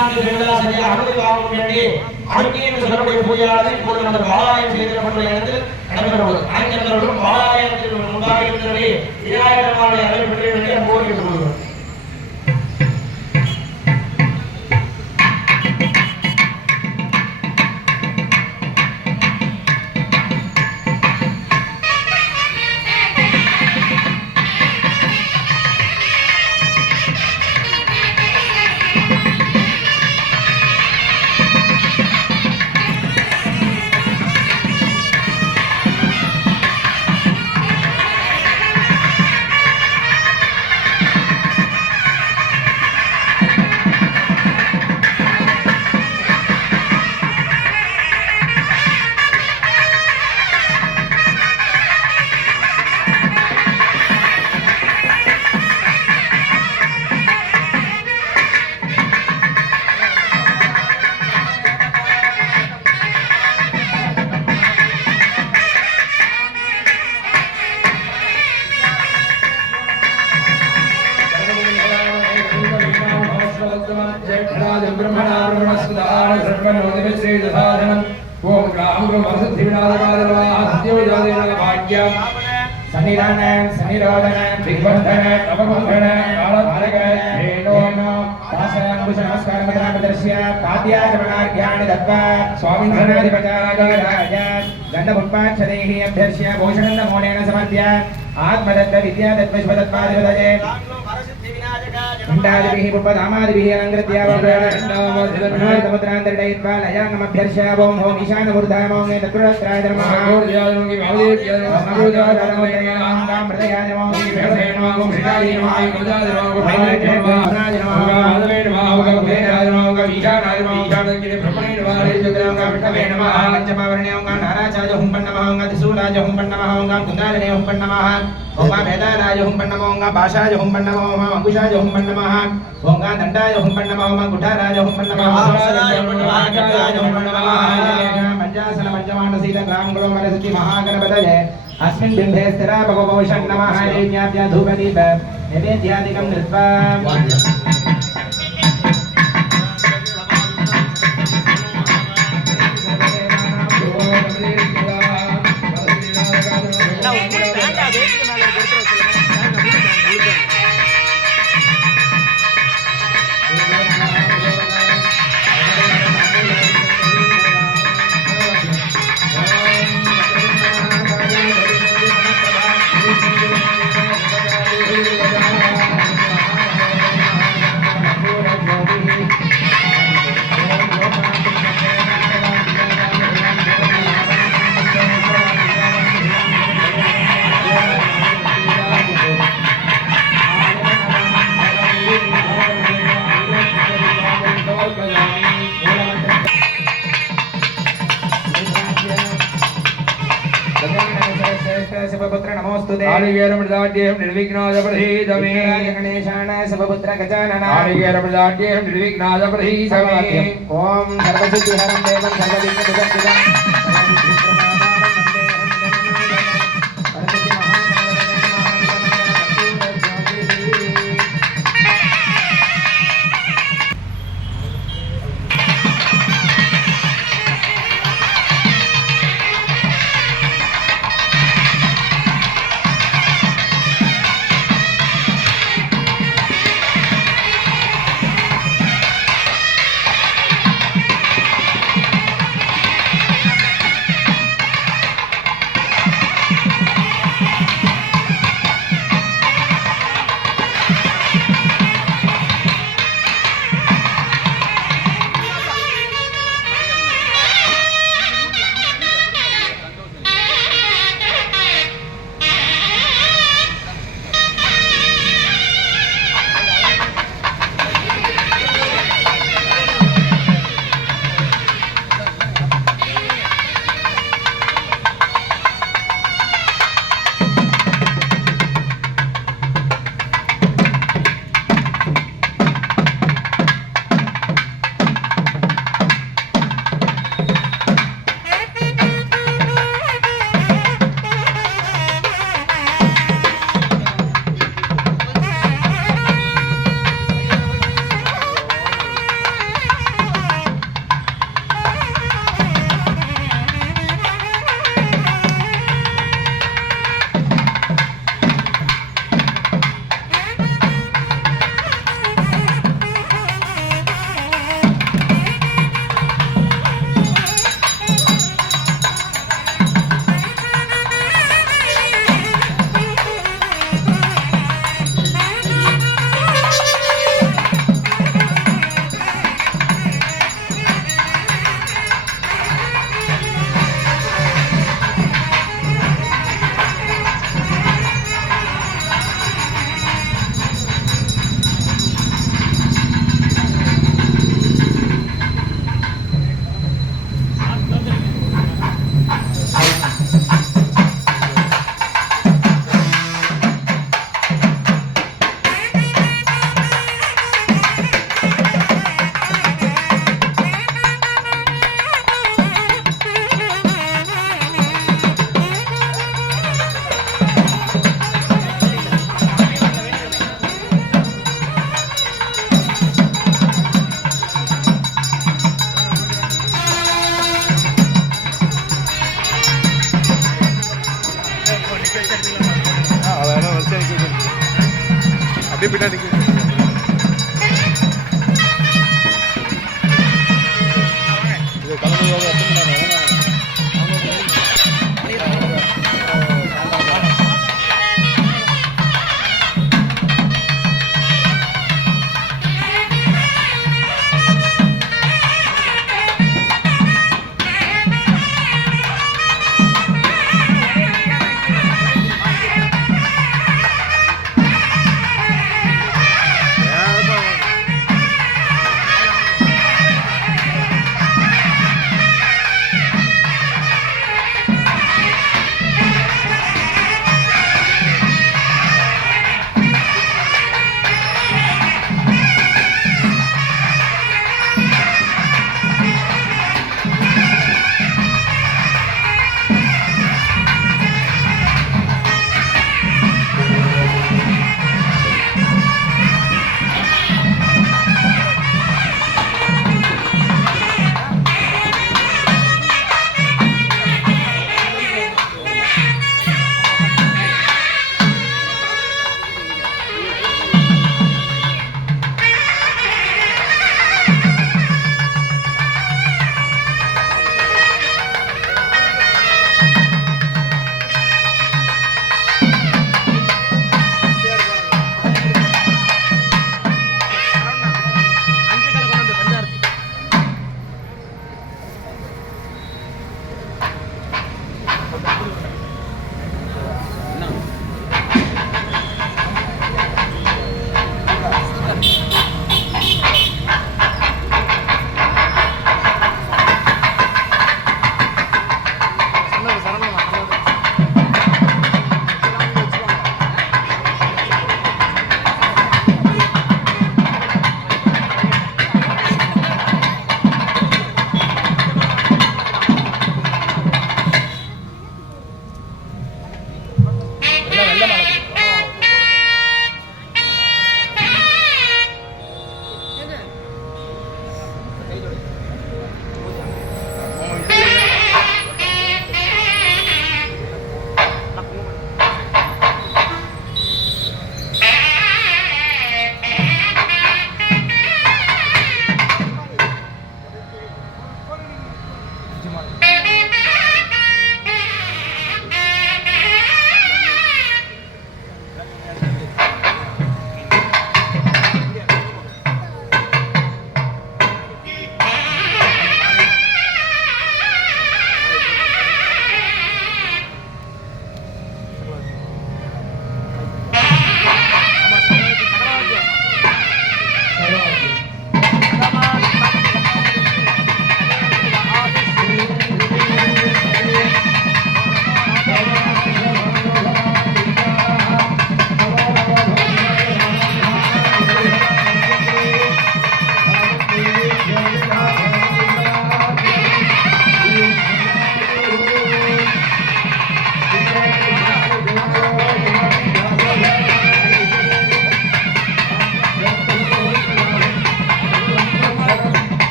திருநான்கு திருவிழா செய்ய அனுமதி வாங்கும் வேண்டி அனுமதி என்று சொல்லக்கூடிய பூஜையாளர்கள் இப்பொழுது நமது பாலாயம் செய்திருக்கப்பட்டுள்ள இடத்தில் நடைபெறுவது அனைவர்களும் பாலாயத்தில் முன்பாக இருக்கிறவரை விநாயகர் பெருமானுடைய அருள் பெற்ற வேண்டிய அன்போடு கேட்டுக்கொள்கிறோம். சனிரான சனிரோதன திக்வந்தன நவகுந்தன நமஸ்காரமதர்சிய காத்யாஜமனார்யாணி தத்வா சுவாமிநாதிபச்சாராஜ தண்டபுஷ்பாட்சதைஹி அभ्यर्च्य भूषणन्दमोनेन समर्प्य आत्मदत्त विद्यादत्तविश्वदत्पादिपदये खण्डादिभिः पुष्पधामादिभिः अलङ्कृत्य समुद्रान्तर्डयित्वा लयाङ्गमभ्यर्च्य ओं ओं ईशानमूर्धामों तत्पुरस्त्राय नमः भाषाय हुं पन्नमो अंकुशाय हुं पन्नमः ओंगा दंडाय हुं पन्नमः गुठाराय हुं पन्नमः पंचासन पंचमानसीत ग्रामगुणो मनसुचि महागणपतये अस्मिन् बिम्बे स्थिरा भगवोषं नमः यज्ञाभ्य धूपदीप नैवेद्यादिकं कृत्वा निर्विघ्नादप्रधीतमे गणेशानाय सबपुत्र गजाननाय निर्विघ्नादप्रधीतमे ओम सर्वसिद्धिहरं देवं सर्वविघ्नविवर्जितं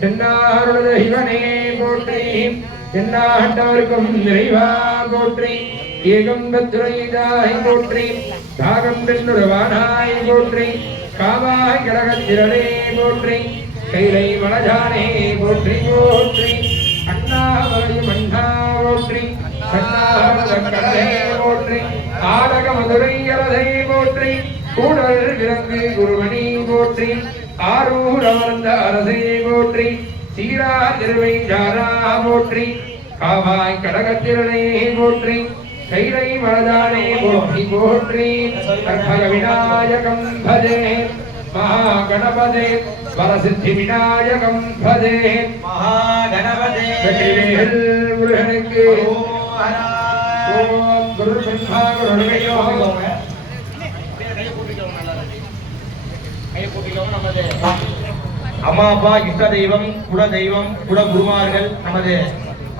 தென்னாருடைய போற்றி தென்னாட்டவர்க்கும் நிறைவா போற்றி ஏகம்பத்துறைதாய் போற்றி தாகம் பெண்ணுறவானாய் போற்றி காவாய் கடகத்திரளே போற்றி கைலை மலஜானே போற்றி போற்றி அண்ணாமலை மண்ணா போற்றி கண்ணாமலே போற்றி ஆடக மதுரை அரசை போற்றி கூடல் விலங்கு குருமணி போற்றி ஆரூர் அமர்ந்த அரசை போற்றி சீரா திருவை ஜாரா போற்றி காவாய் கடகத்திரளே போற்றி கைலை மலதானே போற்றி போற்றி கற்பக விநாயகம் பஜே மகாகணபதே வரசித்தி விநாயகம் பஜே மகாகணபதே வெற்றிவேல் முருகனுக்கு ஓம் குரு பிரம்மா குரு விஷ்ணு அம்மா அப்பா இஷ்ட தெய்வம் குல தெய்வம் குல குருமார்கள் நமது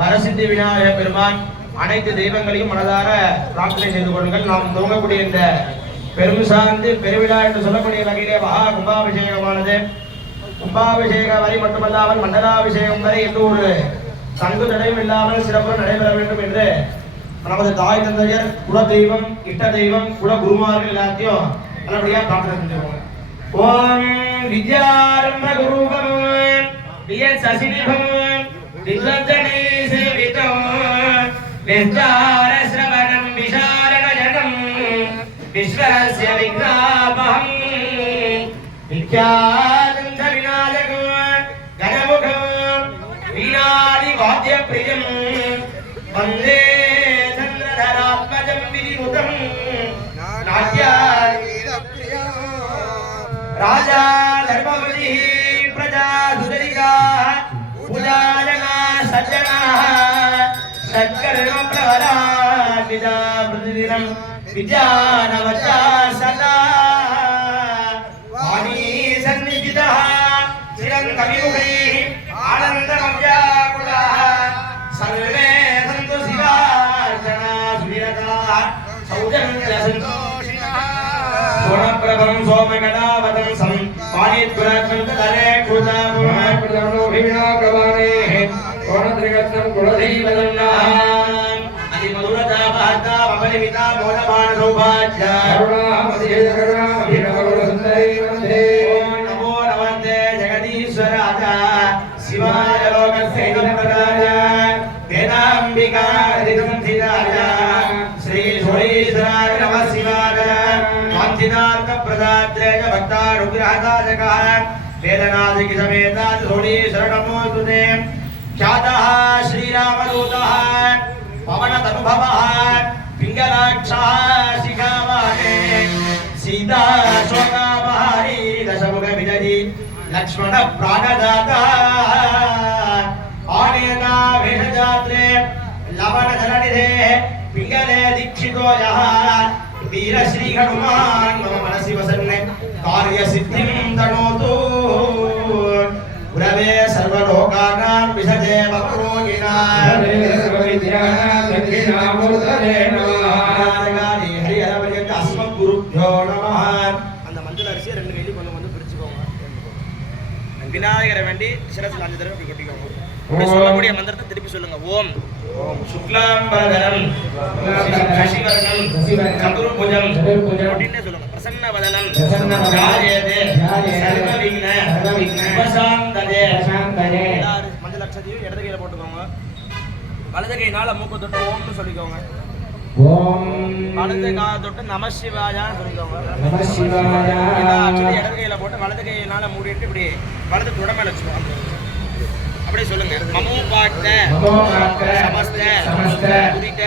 வரசித்தி விநாயகர் பெருமான் அனைத்து தெய்வங்களையும் மனதார பிரார்த்தனை செய்து கொள்ளுங்கள். நாம் துவங்கக்கூடிய இந்த பெரும் சார்ந்து பெருவிழா என்று சொல்லக்கூடிய வகையிலே மகா கும்பாபிஷேகமானது கும்பாபிஷேக வரை மட்டுமல்லாமல் மண்டலாபிஷேகம் வரை என்று ஒரு சங்கு தடையும் இல்லாமல் சிறப்புடன் நடைபெற வேண்டும் என்று நமது தாய் தந்தையர் குல தெய்வம் இஷ்ட தெய்வம் குல குருமார்கள் எல்லாத்தையும் நல்லபடியா பிரார்த்தனை செஞ்சுக்கோங்க. ஓம் வித்யாரம்ப குரு பகவான் விய சசினி பகவான் வித்வஜனே சேவிதம் விஸ்தார ஸ்ரவணம் விஷாரணஜனம் விஸ்வஸ்ய விக்னாபஹம் வித்யானந்த விநாயகம் கணமுகம் வீணாதி வாத்திய பிரியம் வந்தே சந்திரதராத்மஜம் விதிமுகம் நாட்யாதி राजा धर्मवती प्रजा सुदरिका पूजाजना सज्जना सत्कर्म प्रवरा विद्या प्रतिदिनं विद्यानवचा सदा वाणी सन्निहितः चिरं कविमुखैः आनन्दमव्याकुलः सर्वे सन्तु शिवार्चना सुनिरताः सौजन्यसन्तोषिणः सोमप्रभं सोमगणावतं सं पाणित्वरत्नन्तरे कृतापुरः विनाकवाने कोणत्रिगतं कुलदैवदन्नान् अधिमधुरतापहर्ता ममलिमिता मोदमान सौभाग्या करुणामतिकरुणाभिनवगुणसुन्दरी वन्दे ॐ नमो नमस्ते जगदीश्वराय शिवाय लोकस्यैकप्रदाय वेदाम्बिकादिसंसिदाय श्री सोळीश्वराय नमः शिवाय कान्तिदार्थ प्रदात्रेय भक्तानुग्रहदायकः वेदनादिक समेत सोळीश्वर नमोस्तुते ख्यातः श्रीरामदूतः पवनतनुभवः पिङ्गलाक्षः शिखावाने सीता शोकापहारी दशमुखविजयी लक्ष्मण प्राणदाता आनेता भेषजात्रे लवणजलनिधे पिङ्गले दीक्षितो यः वीरश्री हनुमान् मम मनसि वसन् कार्यसिद्धिं तनोतु गुरवे सर्वलोकानां विषजे वक्रोगिणां हरिहरपर्यन्त अस्मद्गुरुभ्यो नमः. அந்த மஞ்சள் அரிசியை ரெண்டு கையில கொஞ்சம் கொஞ்சம் பிரிச்சுக்கோங்க. விநாயகரை வேண்டி சிரசில் 5 தடவை இப்படி கொட்டிக்கோங்க. சொல்லக்கூடிய மந்திரத்தை திருப்பி சொல்லுங்க. ஓம் சுக்லாம்பரதரம் சசிவர்ணம் சதுர்புஜம் அப்படினே சொல்லுங்க. பிரசன்னவதனம் ஜாயதே சர்வவிக்ன உபசாந்ததே மஞ்சள் அக்ஷதையும் இடது கையில போட்டுக்கோங்க. வலது கையினால மூக்கு தொட்டு ஓம்னு சொல்லிக்கோங்க. ஓம் வலது கால் தொட்டு நம சிவாயான்னு சொல்லிக்கோங்க. நம சிவாய. இடது கையில போட்டு வலது கையினால மூடிட்டு இப்படி வலது தொடமையில வச்சுக்கோங்க. அப்படியே சொல்லுங்க. நமோ பாக்த நமஸ்த துரித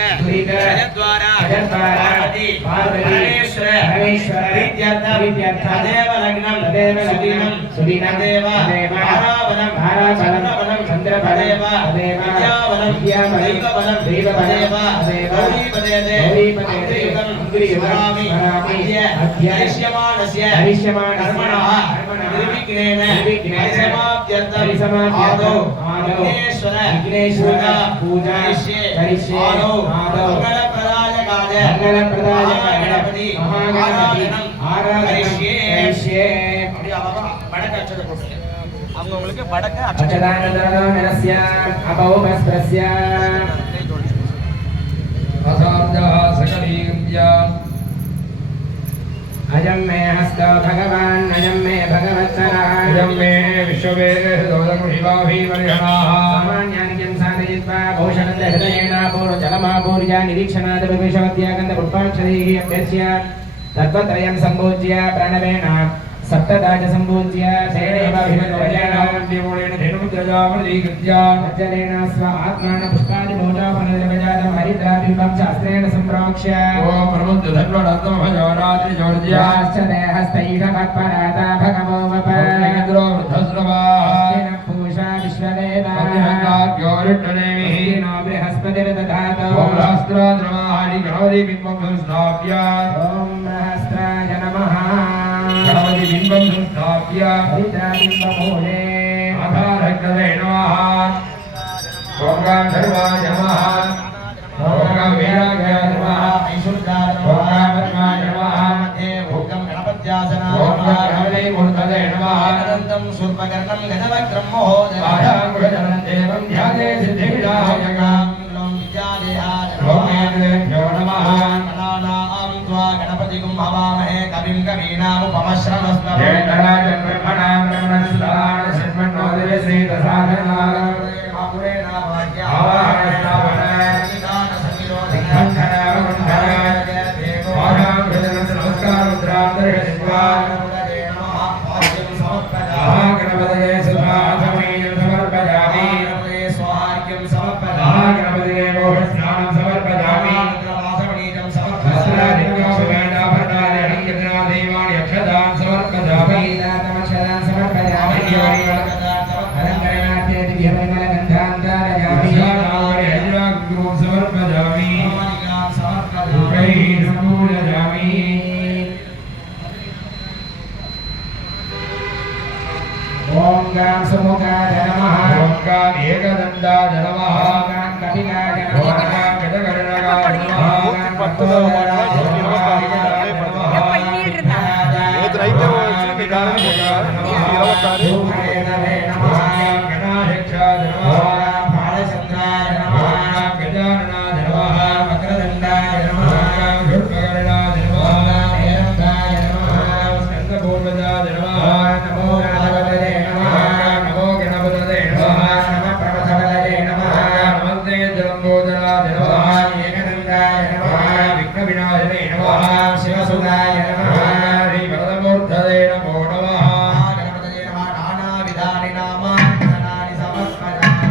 ஜயத்வாரா பார்வதி பரமேஸ்வர பிரீத்யர்த்தம் ததேவ லக்னம் சுதீனம் தேவ தாராபலம் சந்திரபலம் வித்யாபலம் தெய்வபலம் கௌரீபதே அங்கிரியுகம் அத்ய ஹரிஷ்யமானஸ்ய கர்மணः நிர்விக்னேன பரிசமாப்த்யர்த்தம் ஆதோ விக்னேஸ்வர பூஜா கரிஷ்யே ஆதோ மங்கள பிரதாய கணபதி ஆராதனம் அப்படியே வடக்கு அட்சதை போட்டுங்க. அவங்க உங்களுக்கு வடக்கு அச்சதானதனஸ்ய அபௌமஸ்ப்ரஸ்ய असाब्दः सकलीर्या अजं मे हस्तो भगवान् अजं मे भगवत्सरः इदं मे विश्ववेदोदकं शिवाभिवर्षणाः सामान्यानि किं साधयित्वा भूषणहृदयेन पूर्वजलमापूर्य निरीक्षणादविशोद्यागन्धपुष्पाक्षदैः अभ्यस्य तत्त्वत्रयं सम्पूज्य प्रणवेन सप्तदाच सम्पूज्य सेनेवाभिनोदेन देवोडेन धेनुमुद्रजा समुद्रामृतीकृत्यान् अजलेन स्व आत्मान पुष्पादिमोजापननिर्वजातं हरिद्राबिम्बं शास्त्रेण सम्प्रोक्ष्य ओम प्रमुद्रधन्वडत्तमभजोरात्रिजोर्ज्या याश्च देहस्तैषपत्पराता भगवोवप ओमनिन्द्रो वृद्धस्रवाः पूषा विश्ववेदाः ओमनिन्द्राद्योरिष्टनेमिः नो बृहस्पतिर्दधातु ओम सहस्राद्रमाहारि गणपतिबिम्बं संस्थाप्य ॐ सहस्राय नमः गणपतिबिम्बं संस्थाप्य हरिद्राबिम्बमूले आधारग्रहे नमः ओम गन्धर्वाय नमः ओम वीराय नमः ऐश्वर्याय ओम पद्माय नमः मध्ये भोगं गणपत्यासनाय ओम गणपति मूर्तये नमः अनन्तं सूर्पकर्णं गजवक्त्रं महोदयं आधारग्रहं देवं ध्याने सिद्धिविनायकं लों विद्यादेहाय ओम वेदेभ्यो नमः गणानां त्वा गणपतिगुं हवामहे कविं कवीनामुपमश्रवस्तवम् जयतराजं ब्रह्मणां ब्रह्मणस्तान् सिद्मन्नोदय श्रीदसाधनाय गणपतये सुभाषमीयं समर्पयामि गणपतये गोस्नानं समर्पयामि वस्त्रादिभ्योपवेदाभरणानि अक्षदान् समर्पयामि समर्पयामि ॐ गां सुमुखाय नमः ओम गां एकदन्ताय नमः ॐ गां कपिलाय ओम नमः गां गजकर्णकाय नमः ॐ गां पद्मोदराय नमः धूमकेतवे नमः गणाध्यक्षाय नमः बालचन्द्राय नमः गजाननाय नमः वक्रतुण्डाय नमः धूर्पकर्णाय नमः हेरन्दाय नमः स्कन्दपूर्वजाय नमः नमो गणपतये नमः नमो गणपतये नमः नमः प्रभवतये नमः नमस्ते जलम्बोदराय नमः एकदन्ताय नमः विघ्नविनाशने नमः शिवसुताय नमः श्रीवरदमूर्धये नमो नमः गणपतये नमः नानाविधानि नामानि समर्पयामि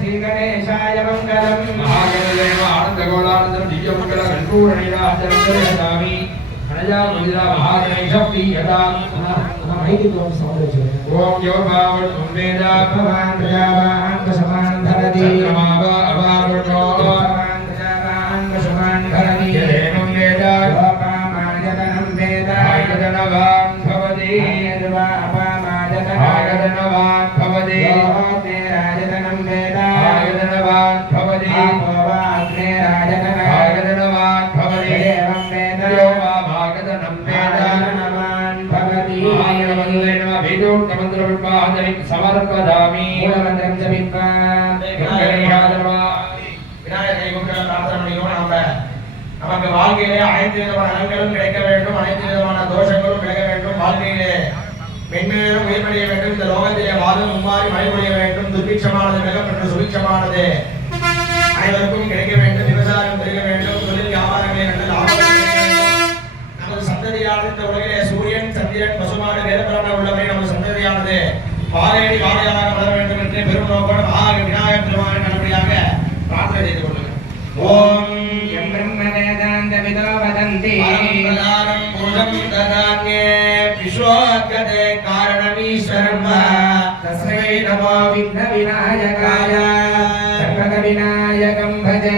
श्रीगणेशाय मङ्गलम् महागणदेव आनन्दगौलानन्दं दिव्यमङ्गलकण्ठूरणीराजनन्दयामि अनया मन्दिरा महागणेशप्रीयता ओम योभावत्वं वेद भवान् प्रजावान् वशमान् धरति चन्द्रमाव अभावतो भवान् प्रजावान् वशमान् धरति यदेवं वेद लोपामायतनं वेद आयतनवान् भवति आयतनवान् भवति राजतनं वेद आयतनवान् भवति आयतनवान् भवति एवं वेद यो वा भागतनं वेद आयतनवान् भवति महागणपतये नमः वेदोक्तमन्त्रपुष्पाञ्जलिं समर्पयामि मूलमन्त्रं जपित्वा விநாயகரை கும்பிட்டு பிரார்த்தனை பண்ணிக்கணும். நமக்கு வாழ்க்கையிலே அனைத்து விதமான நலன்களும் கிடைக்க வேண்டும், அனைத்து விதமான தோஷங்களும் விலக வேண்டும், வாழ்க்கையிலே மென்மேலும் உயர்வடைய வேண்டும், இந்த லோகத்திலே வாழும் மும்மாறி மழை பொழிய வேண்டும், துர்பிட்சமானது மிகப்பெற்று சுபிட்சமானது அனைவருக்கும் கிடைக்க வேண்டும், விவசாயம் பெருக வேண்டும், தொழில் வியாபாரங்களை நல்ல லாபம் வேண்டும். நமது சந்ததியானது இந்த உலகிலே சூரியன், சந்திரன், பசுமாடு, வேதபுராணம் உள்ளவரை நமது சந்ததியானது வாழையடி வாழையாக வளர வேண்டும் என்று பெரும் நோக்கோடு விநாயகர் பெருமானை நல்லபடியாக பிரார்த்தனை செய்து கொள்ளுங்கள். ஓம் எம் பிரம்மவேதாந்த விதோ வதந்தி பரம்பிரதானம் புருஷம் ததான்யே விஸ்வோத்கதே காரணமீஸ்வரம் தஸ்மை நமோ விக்ன விநாயகாய சர்வத விநாயகம் பஜே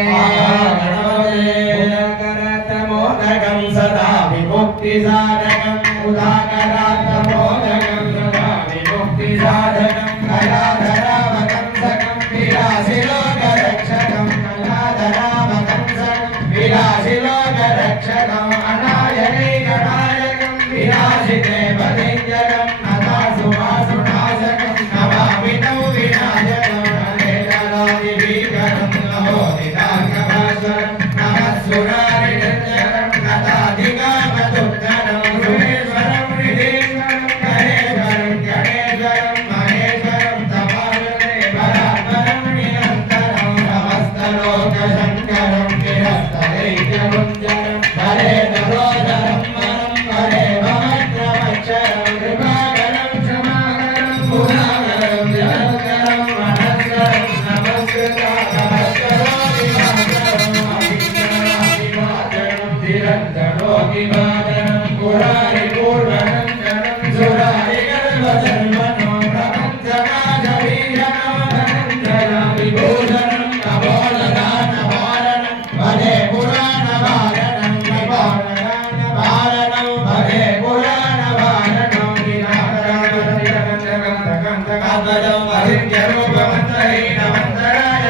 உதாகராத்தமோதகம் சதா விமுக்தி சாதகம் உதாகராத்தமோதகம் சதா விமுக்தி சாதகம் கலாதராவகம் சகம் விலாசிலோகரக்ஷகம் கலாதராவகம் சகம் விலாசிலோகரக்ஷகம் அநாயகைகநாயகம் விலாசிதே பதிஞ்சரம் நதாசு வாசுநாசகம் நமாமிதௌ விநாயகம் அலேகலாதிபீகரம் நவோதிதார்கபாஸ்வரம் நமஸ்சுராரிடஞ்சரம் நதாதிகாமதுத்தரம் சுரேஸ்வரம் ரிதேஸ்வரம் கணேஸ்வரம் கணேஸ்வரம் மகேஸ்வரம் தமாலனே பராத்பரம் நிரந்தரம் நமஸ்தலோகசங்கரம் நிரஸ்தரைக்கமுஞ்சரம் ஹரே நரோதரம் மரம் ஹரே பவத்ரமக்ஷரம் கிருபாகரம் க்ஷமாகரம் புராகரம் நிரந்தரம் மனஸ்கரம் நமஸ்கிருதா நமஸ்கரோதிவாகரம் அபிஞானாதிவாகரம் திரந்தரோதிவாகரம் புராரி பூர்வனந்தரம் சுராரி கல்வசர்வனோ பிரபஞ்சநாஜவீரணம் தனந்தரம் விபூஷணம் நவோததானவாரணம் வதே புராணவாரணம் நிவாரணம் வதே புராணவாரணம் விநாதரம் வசித்யரூபமந்தரீணமந்தராய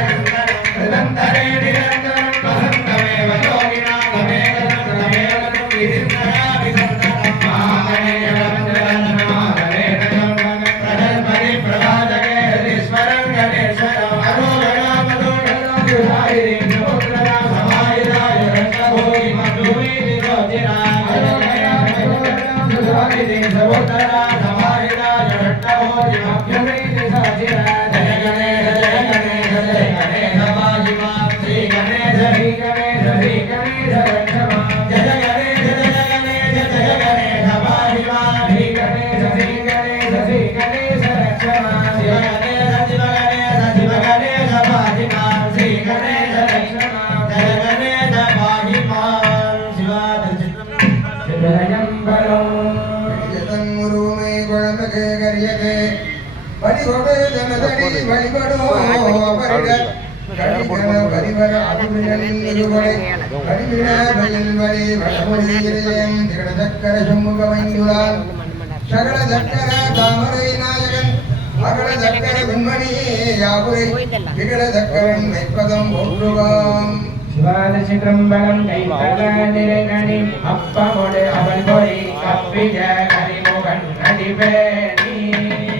கிருதந்தரே நிரந்தரம் வசந்தமேவ யோகிநாதமேகதம் தமேவதம் விசிந்தராபிசந்தரம் மாமனேயவந்தரம் மாதவேதம் பிரஜல்பதி பிரபாஜகே ஹரிஸ்வரம் கணேஸ்வரம் அரோகராமதோஷரம் யுதாயிரீம் சமுத்திரராம் சமாயுதாய ரட்சபோகி மதுமீ விரோஜிராம் அரோகராமதோஷரம் யுதாயிரீம் சமுத்திரராம் சமாயுதாய ரட்சபோகி மதுமீ விரோஜிராம் ஜய கணேஷ ஜய கணேஷ ஜய கணேஷ பாஜிமாம் ஸ்ரீ கணேஷ ஸ்ரீ கணேஷ ஸ்ரீ கணேஷ ரட்சமாம் ஜய கணேஷ ஜய கணேஷ ஜய கணேஷ பாஜிமாம் ஸ்ரீ கணேஷ ஸ்ரீ கணேஷ ஸ்ரீ கணேஷ ரட்சமாம் சிவ கணேஷ சிவ கணேஷ சிவ கணேஷ பாஜிமாம் ஸ்ரீ கணேஷ ரட்சமாம் ஜய கணேஷ பாஜிமாம் சிவா சிவயம்பலம் ஜதன்முருமை குழம்புக்கு கரியது வழிபடு ஜனதடி வழிபடோ அவர்கள் கடிகன வரிவர அபுரிகளின் இருவரை கடிவிட வயல் வழி வடமொழியிலேயும் திகழ சக்கர சண்முகமைந்துள்ளார் சகல சக்கர தாமரை நாயகன் அகல சக்கர விண்மணி யாவுரை திகழ சக்கரன் மெய்ப்பதம் ஒன்றுவாம் சிவாதசி திரம்பலம் கைத்தகனிரங்கணி அப்பமுடு அவள் பொறி கப்பிஜ கரிமுகன் நடிபேணி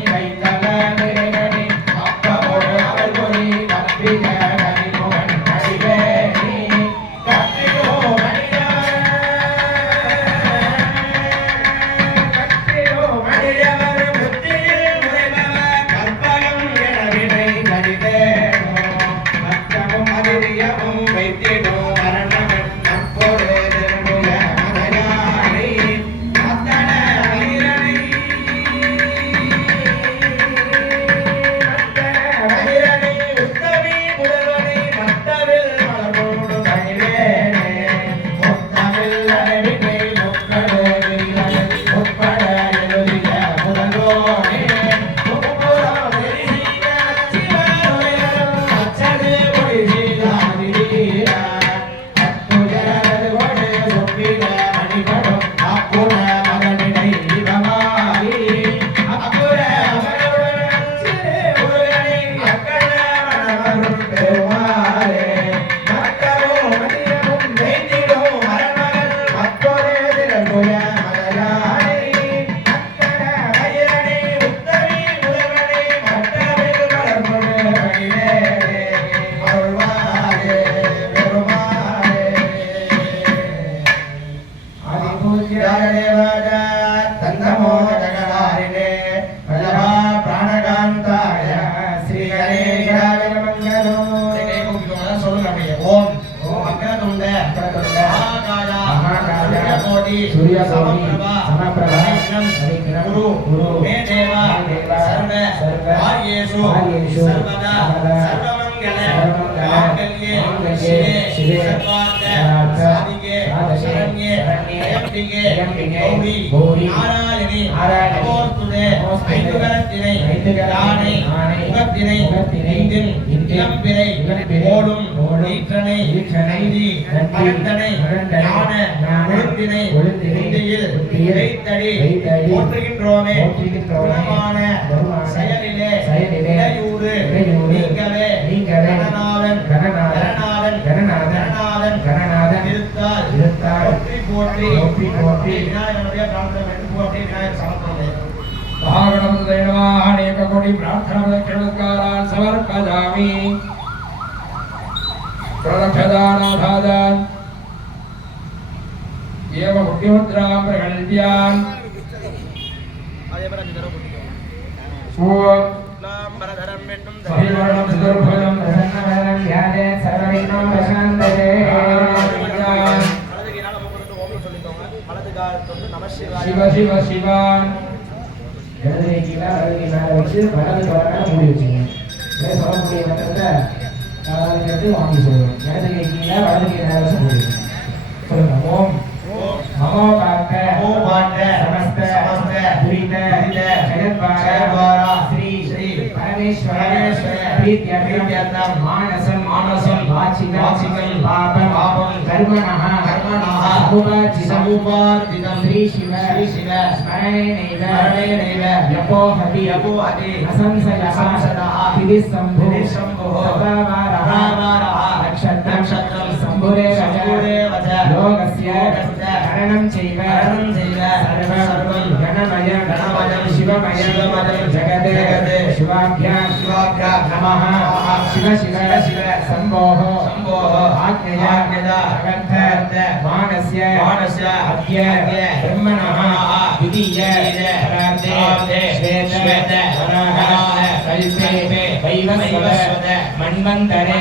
கைத்தகனிரங்கணி அப்பமுடு அவள் பொறி கப்பிஜ கரிமுகன் நடிபேணி கத்தியோ மணியவர் புத்தியில் முறைபவர் கற்பகம் என வினை கடிதேனோ மத்தமும் அதிரியமும் வைத்திடோ மரணவன் நப்போடு திருமுக மதயானை மத்தன வீரனை உத்தமி புலவனை மத்தவில் மலரோடு கணிவேனே முத்தமிழ் அழவினை முக்கடோ விரிவனை முற்பட எழுதிய முதல்வோனே முப்புறம் எரிசிய சிவனுயரும் அச்சது ஒழிசிலாதிரீரா गुरु मे देव सर्व कार्येषु सर्वदा सर्वमंगल मांगल्ये शिवे सर्वार्थ साधिके शरण्ये त्र्यंबके गौरी नारायणी नमोस्तुते ஐந்துகரத்தினை தானை முகத்தினை இந்தில் இளம்பிறை ஓடும் ஈற்றனை நந்தி மகந்தனை ஞான கொழுந்தினை இந்தியில் வைத்தடி போற்றுகின்றோமே குணமான செயலிலே இடையூறு நீங்கவே கணநாதன் இருத்தால் போற்றி விநாயகனுடைய பிரார்த்தனை வேண்டும் போற்றி விநாயகர் சமர்ப்பணம் भागवते नमः अनेक कोटि प्रार्थना प्रदक्षिणकारान् समर्पयामि प्रदक्षिणानाथादान् एव मुख्यमुद्रां प्रगल्भ्यान् सहिवर्णं चतुर्भुजं प्रसन्नवदनं ध्यायेत् सर्वविघ्नं प्रशान्तये शिव शिव शिवान् இடது கீழே வலது மேலே வச்சு வலது தொடர மூடி வச்சுங்க. இதே சொல்லக்கூடிய மந்திரத்தை காலாங்கிறது வாங்கி சொல்லுவோம். இடது கை கீழே வலது கை மேலே வச்சு மூடி வச்சுங்க. சொல்லுங்க. ஓம் நமோ பார்த்த சமஸ்த துரித ஜெகத்பார ஸ்ரீ பரமேஸ்வர பிரீத்யர்த்தம் மானசம் வாச்சிகம் பாபம் கர்மணः சமுபார்ஜிதம் ஸ்ரீ சிவ ஸ்மரணேனைவ யபோஹதி அசம்சயः திதிசம்பு சதாவாரः நக்ஷத்ரம் சம்புரேவ லோகஸ்ய கரணம் செய்வ சர்வம் கணமயம் சிவமயம் ஜகதே சிவாभ्याम् நமः சிவ சம்போஹ ஆக்ஞயா அகர்த்த மானஸ்ய அத்ய பிரம்மணः விதிய பரார்த்தே ஸ்வேத வராஹ கல்பே வைவஸ்வத மன்வந்தரே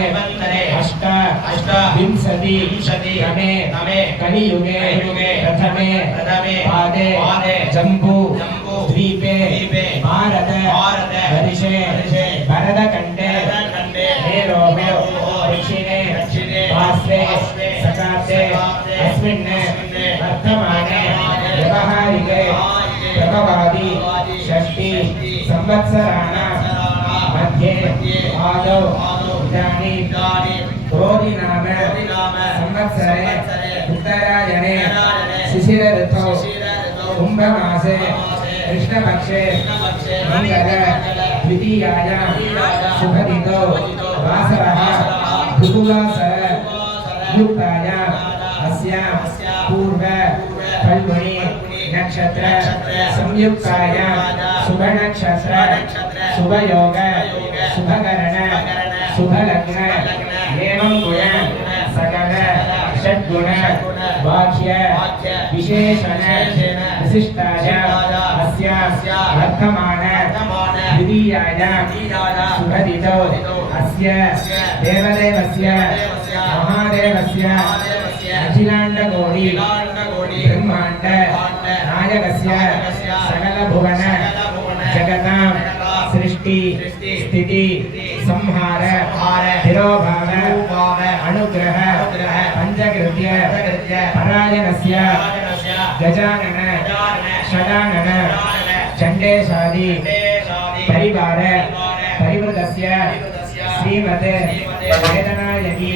அஷ்ட விம்சதி நமே கலியுगे प्रथमे पादे जम्बू द्वीपे भारत वर्षे भरतखण्डे हेरोमे दक्षिणे पार्श्वे सकाते अस्मिन् वर्तमाने व्यवहारिके प्रभवादि षष्टि संवत्सराणां मध्ये आदौ इदानीं क्रोधिनाम संवत्सरे उत्तरायणे शिशिर ऋतौ कुम्भमासे कृष्णपक्षे मंगल द्वितीयायां शुभदिनौ वासरः भृगुवासर युक्तायाम् अस्यां पूर्व फल्गुणी नक्षत्र संयुक्तायां शुभनक्षत्र शुभयोग शुभकरण शुभलग्न एवं गुण सकल षड्गुण वाक्य विशेषण विशिष्टायाम् अस्यां वर्तमान द्वितीयायां शुभदिनौ अस्य देवदेवस्य महादेवस्य अखिलाण्डकोटि ब्रह्माण्ड नायकस्य सकलभुवन जगतां सृष्टि स्थिति संहार तिरोभाव अनुग्रह पंचकृत्य परायणस्य गजानन षडानन चण्डेशादि परिवार परिवृतस्य श्रीमते वेदनायकी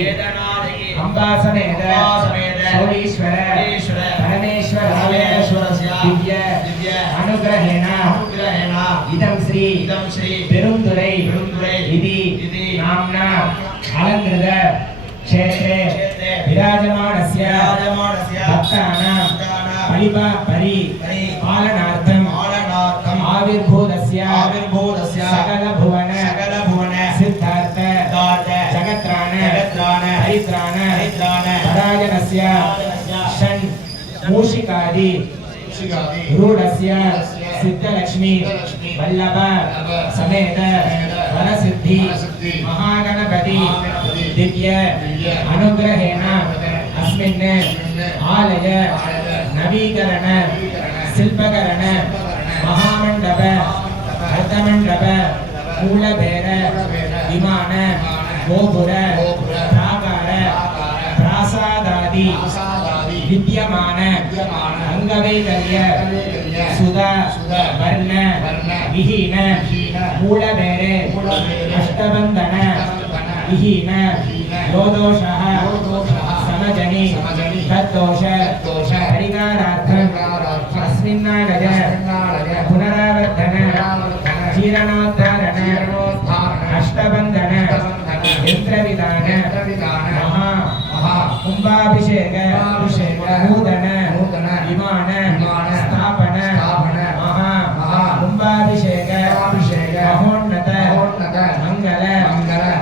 अंबासमेत सोलीश्वर परमेश्वरस्य दिव्य अनुग्रहेण इदं श्री पेरुंदुरै इति नाम्ना अलंकृत क्षेत्रे विराजमानस्य भक्तानां परिपालनार्थम् आविर्भूतस्य सकलभुवन सिद्धार्थ जगत्राण हरित्राण परायणस्य षण् मूषिकादि रूढस्य सिद्धलक्ष्मी वल्लभ समेत वरसिद्धि महागणपति दिव्य अनुग्रहेण अस्मिन् आलय नवीकरण शिल्पकरण महामण्डप अर्धमण्डप मूलभेर विमान गोपुर प्राकार प्रासादादि विद्यमान अंगवैकल्य सुधा वर्ण विहीन मूलभेरे अष्टबंधन विहीन योदोषः समजनि तद्दोष परिहारार्थम् अस्मिन्नागज पुनरावर्तन जीर्णोद्धारण अष्टबंधन यंत्रविधान महा कुंभाभिषेक नूतन विमान स्थापन महा कुंभाभिषेक महोन्नत मंगल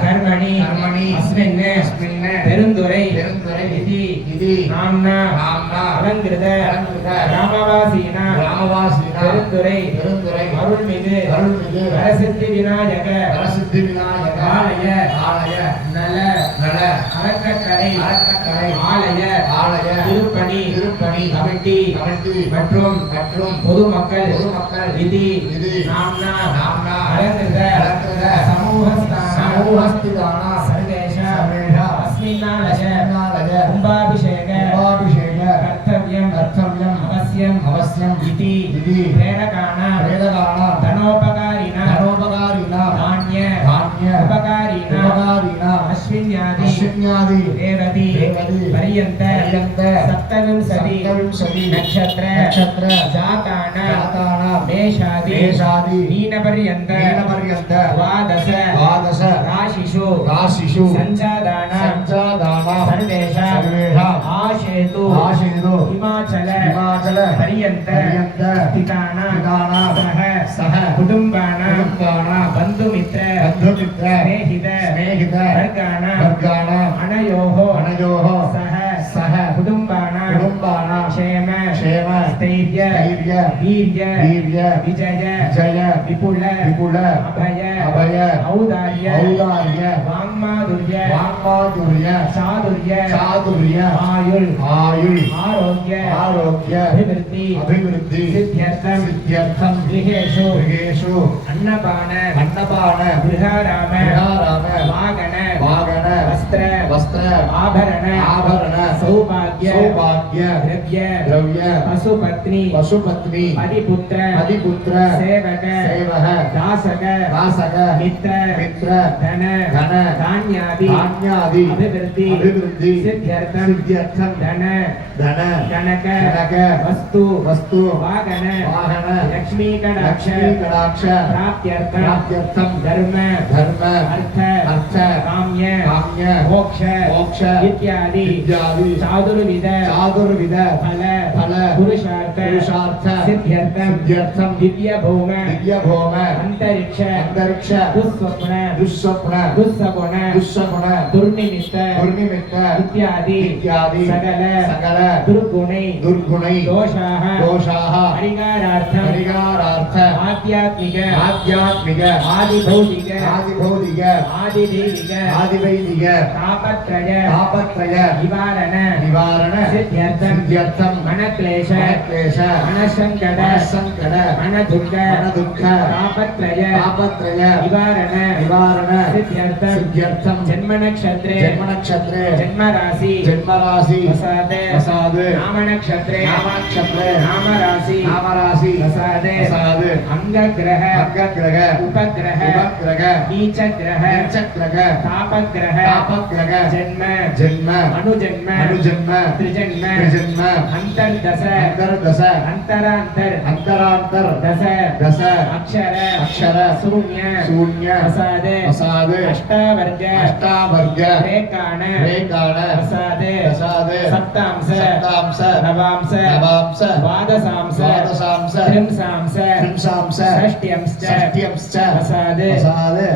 कर्मणि अस्मिन् पेरुंदुरै इति नाम्ना अलंकृत रामवासीना पेरुंदुरै अरुள்மிகு வரசித்தி விநாயக ஆலய நல அறக்கட்டளை ஆலய திருப்பணி கமிட்டி மற்றும் பொதுமக்கள் விதி நாம்னா அலங்கிருத சமூகஸ்தான சர்வேஷ அஸ்மின்னாலய கும்பாபிஷேக கர்த்தவ்யம் அவசியம் இதி प्रेरकाणां धनोपकारिणां धान्य उपकारिणां अश्विन्यादि देवति पर्यन्त सप्तविंशति नक्षत्र जातानां मेषादि मीनपर्यन्त द्वादश राशिषु सञ्जातानां सर्वेषाम् आशेतु हिमाचल पर्यन्त स्थितानां सह कुटुम्बानां बन्धुमित्र स्नेहित वर्गाणां अनयोः सह कुटुम्बानां क्षेम स्थैर्य वीर्य विजय विपुल अभय औदार्य वाङ्माधुर्य चातुर्य आयुள் आरोग्य अभिवृद्धि सिद्ध्यर्थं गृहेषु अन्नपान गृहाराम वागन वस्त्र आभरण सौभाग्य द्रव्य पशुपत्नी अधिपुत्र सेवक दासक मित्र धन धान्यादि अभिवृद्धि सिद्ध्यर्थं धन कनक वस्तु वाहन लक्ष्मी कटाक्ष प्राप्त्यर्थं धर्म अर्थ काम्य मोक्ष इत्यादि चातुर्विध फल पुरुषार्थ सिद्ध्यर्थं दिव्य भौम अंतरिक्ष दुःस्वप्न दुर्निमित्त इत्यादि सकल दुर्गुणै दोषाः परिहारार्थ आध्यात्मिक आदिभौतिक आदिदैविक तापत्रय निवारण सिद्ध्यर्थं मनक्लेश मनसंकट मनदुःख तापत्रय निवारण सिद्ध्यर्थं जन्मनक्षत्रे जन्मराशि वसाद नामनक्षत्रे नामराशि वसाद अंगग्रह उपग्रह नीचग्रह तापग्रह जन्म अनुजन्म त्रिजन्म अंतर्दश अंतरांतर दश अक्षर शून्य वसाद अष्टावर्ग रेखाण वसाद सप्तांश नवांश द्वादशांश त्रिंशांश षष्ट्यंश्च वसाद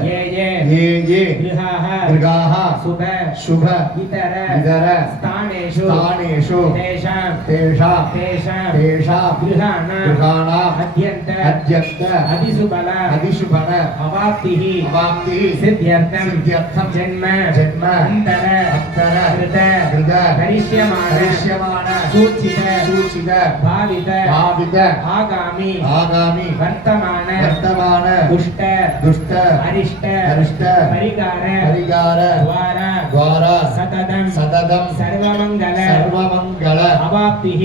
ये गृहाः शुभ इतर स्थानेषु तेषां गृहाणाम् अद्यन्त अधिशुभन अवाप्तिः सिद्ध्यर्थं जन्म अंतर कृत करिष्यमाण सूचित भावित आगामी वर्तमान दुष्ट अरिष्ट परिगार द्वारा सततम सर्वमंगल अवाप्तिः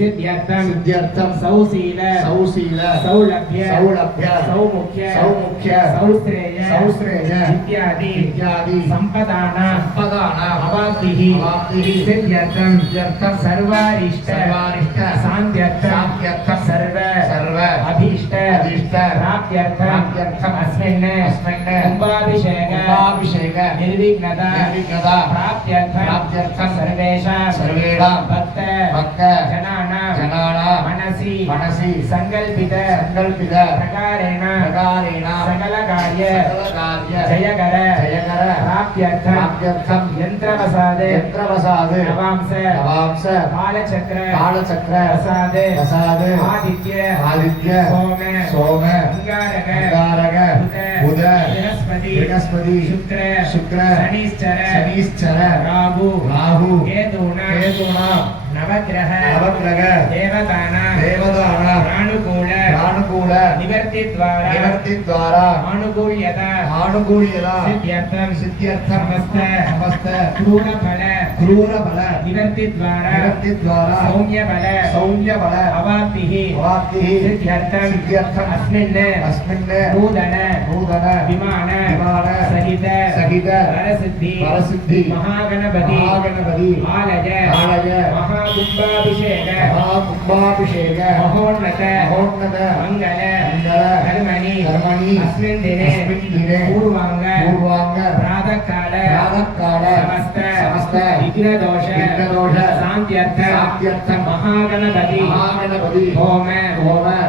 सिद्ध्यर्थम सौशील सौलभ्य सौमुख्य सौश्रेय इत्यादि संपदानां अवाप्तिः सिद्ध्यर्थम सर्वारिष्ट शान्त्यर्थम सर्व अभीष्ट प्राप्त्यर्थम अस्मिन् कुम्भाभिषेक निर्विघ्नता प्राप्त्यर्थम सर्वेषां भक्त जनानां मनसि संकल्पित प्रकारेण सकल कार्य जयकर प्राप्त्यर्थम यंत्रवसाद नवांश कालचक्र प्रसाद आदित्य सोम अंगारक बुध बृहस्पति शुक्र शनिश्चर राहु केतुना नवग्रह देवतानां अनुकूल निवर्ति द्वारा अनुकूल्यता सिद्ध्यर्थम समस्त क्रूर फल निवर्ति द्वारा सौम्य बल अवाप्तिः सिद्ध्यर्थम अस्मिन् नूतन विमान सहित वरसिद्धि महागणपति आलय महाकुम्भाभिषेक महोन्नत मंगल कर्मणि अस्मिन् दिने पूर्वांग प्रातःकाल समस्त विघ्नदोष शान्त्यर्थम महागणपति होम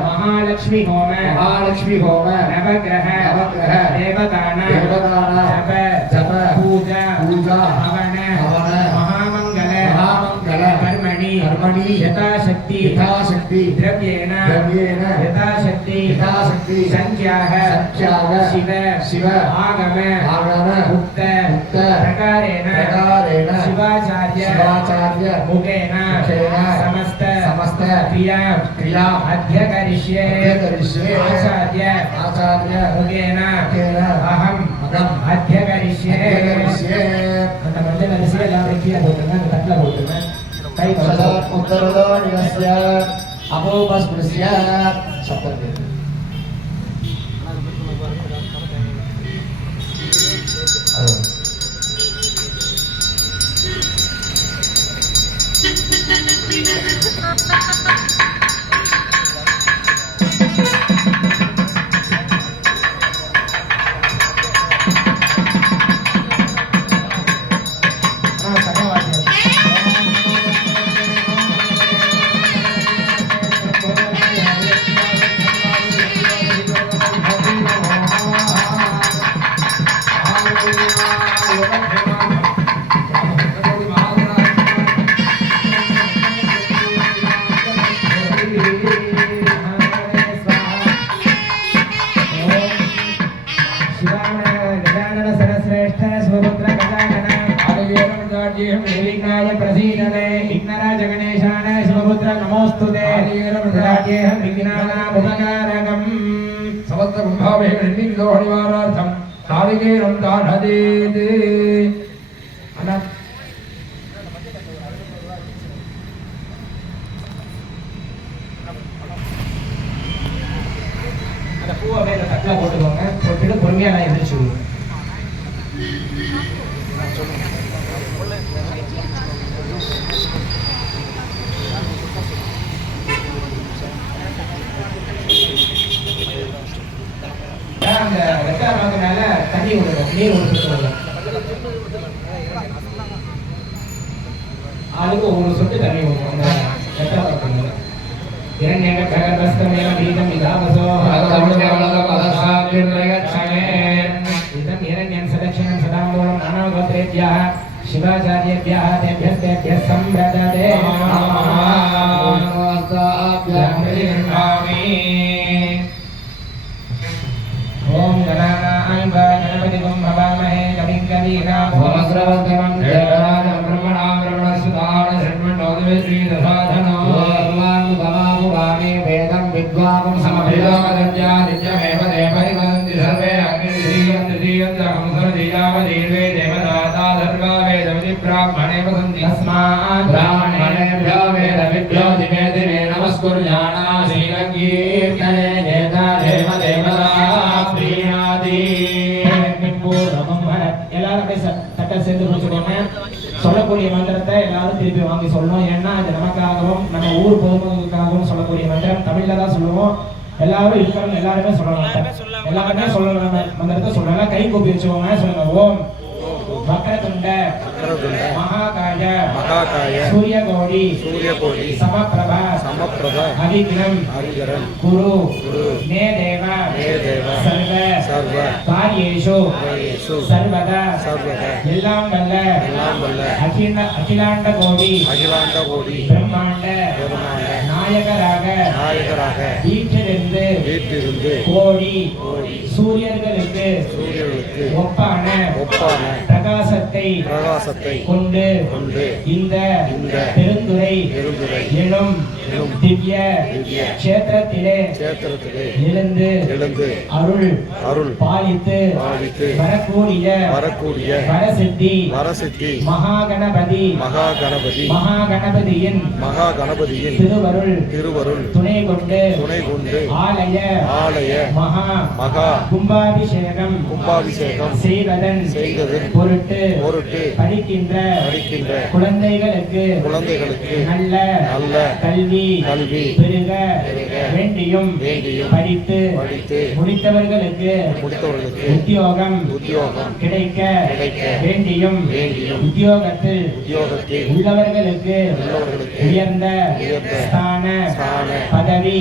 महालक्ष्मी होम नवग्रह देवतानां जप पूजा हवन महामंगल कर्मणि यथाशक्ति द्रव्येण यथाशक्ति संख्याः शिव आगम उक्त प्रकारेण शिवाचार्य मुखेन समस्त क्रिया अध्यकरिष्ये आचार्य मुखेन अहम् अध्यकरिष्ये அந்த மஞ்சள் அரிசியை எல்லாரும் கீழே போட்டுருங்க அந்த தட்டில் போட்டுருங்க கை उत्तरदो निवस्य अपोपस्पृश्य सप्तमे பொறுமையா நான் எதிர்த்து அந்த வெட்டார் வாங்கினால தண்ணி விடணும், நீர் விட்டுருக்கணும். ஆளுக்கு ஒரு சொட்டு தண்ணி விடணும் அந்த வெட்டார் வாங்கினால. இரண்யக ககர்வஸ்தமேவ வீதம் விதாவசோ இதம் இரண்யன் சதக்ஷணம் சதாம்பூலம் நானாகோத்ரேभ्यः शिवाचार्येभ्यः तेभ्यः संप्रदते ओम गणानां गणपतिं भवामहे कविं कवीनां भवस्रवतमं देवानां ब्रह्मणां ब्रह्मणस्पतिं विश्रीदसाधनो सर्वाङ्गमामुगामि वेदं विद्वांसं समभिलोकदज्जादित्यमेव देवैवन्ति सर्वे अग्निधीयन्ति देवदाता सर्वा वेदविधि ब्राह्मणे वसन्ति तस्मात् ब्राह्मणेभ्यो वेदविभ्यो दिवे दिवे नमस्कुर्याणा श्रीरङ्गीर्तने नेता देव देवता प्रीणाति எல்லாரும் தட்டை சேர்ந்து முடிச்சுக்கோங்க. சொல்லக்கூடிய மந்திரத்தை எல்லாரும் திருப்பி வாங்கி சொல்லணும். ஏன்னா இது நமக்காகவும் நம்ம ஊர் பொதுமக்களுக்காகவும் சொல்லக்கூடிய மந்திரம் தமிழ்ல தான் சொல்லுவோம். எல்லாரும் இருக்கிறவங்க எல்லாருமே சொல்லணும். எல்லாருமே சொல்லணும். மந்திரத்தை சொல்லலாம். கை கூப்பி வச்சுக்கோங்க. சொல்லுங்க. ஓம் வக்ரதுண்ட மகாகாய சூரியகோடி சமப்ரப அவிக்ரம் குரு மே தேவ சர்வ காரியேஷு சர்வதா எல்லாம் வல்ல அகிலாண்ட கோடி பிரம்மாண்ட நாயகராக வீட்டிலிருந்து கோடி சூரியர்களுக்கு ஒப்பான பிரகாசத்தை கொண்டு இந்த பெருந்துரை எனும் திவ்ய க்ஷேத்திரத்திலே எழுந்து அருள் பாலித்து வரக்கூடிய வரசித்தி மகாகணபதியின் திருவருள் துணை கொண்டு ஆலய மகா கும்பாபிஷேகம் செய்வதன் பொருட்டு படிக்கின்ற குழந்தைகளுக்கு நல்ல கல்வி பெருக வேண்டியும் படித்து முடித்தவர்களுக்கு உத்தியோகம் கிடைக்க வேண்டியும் உத்தியோகத்தில் உள்ளவர்களுக்கு உயர்ந்த ஸ்தான பதவி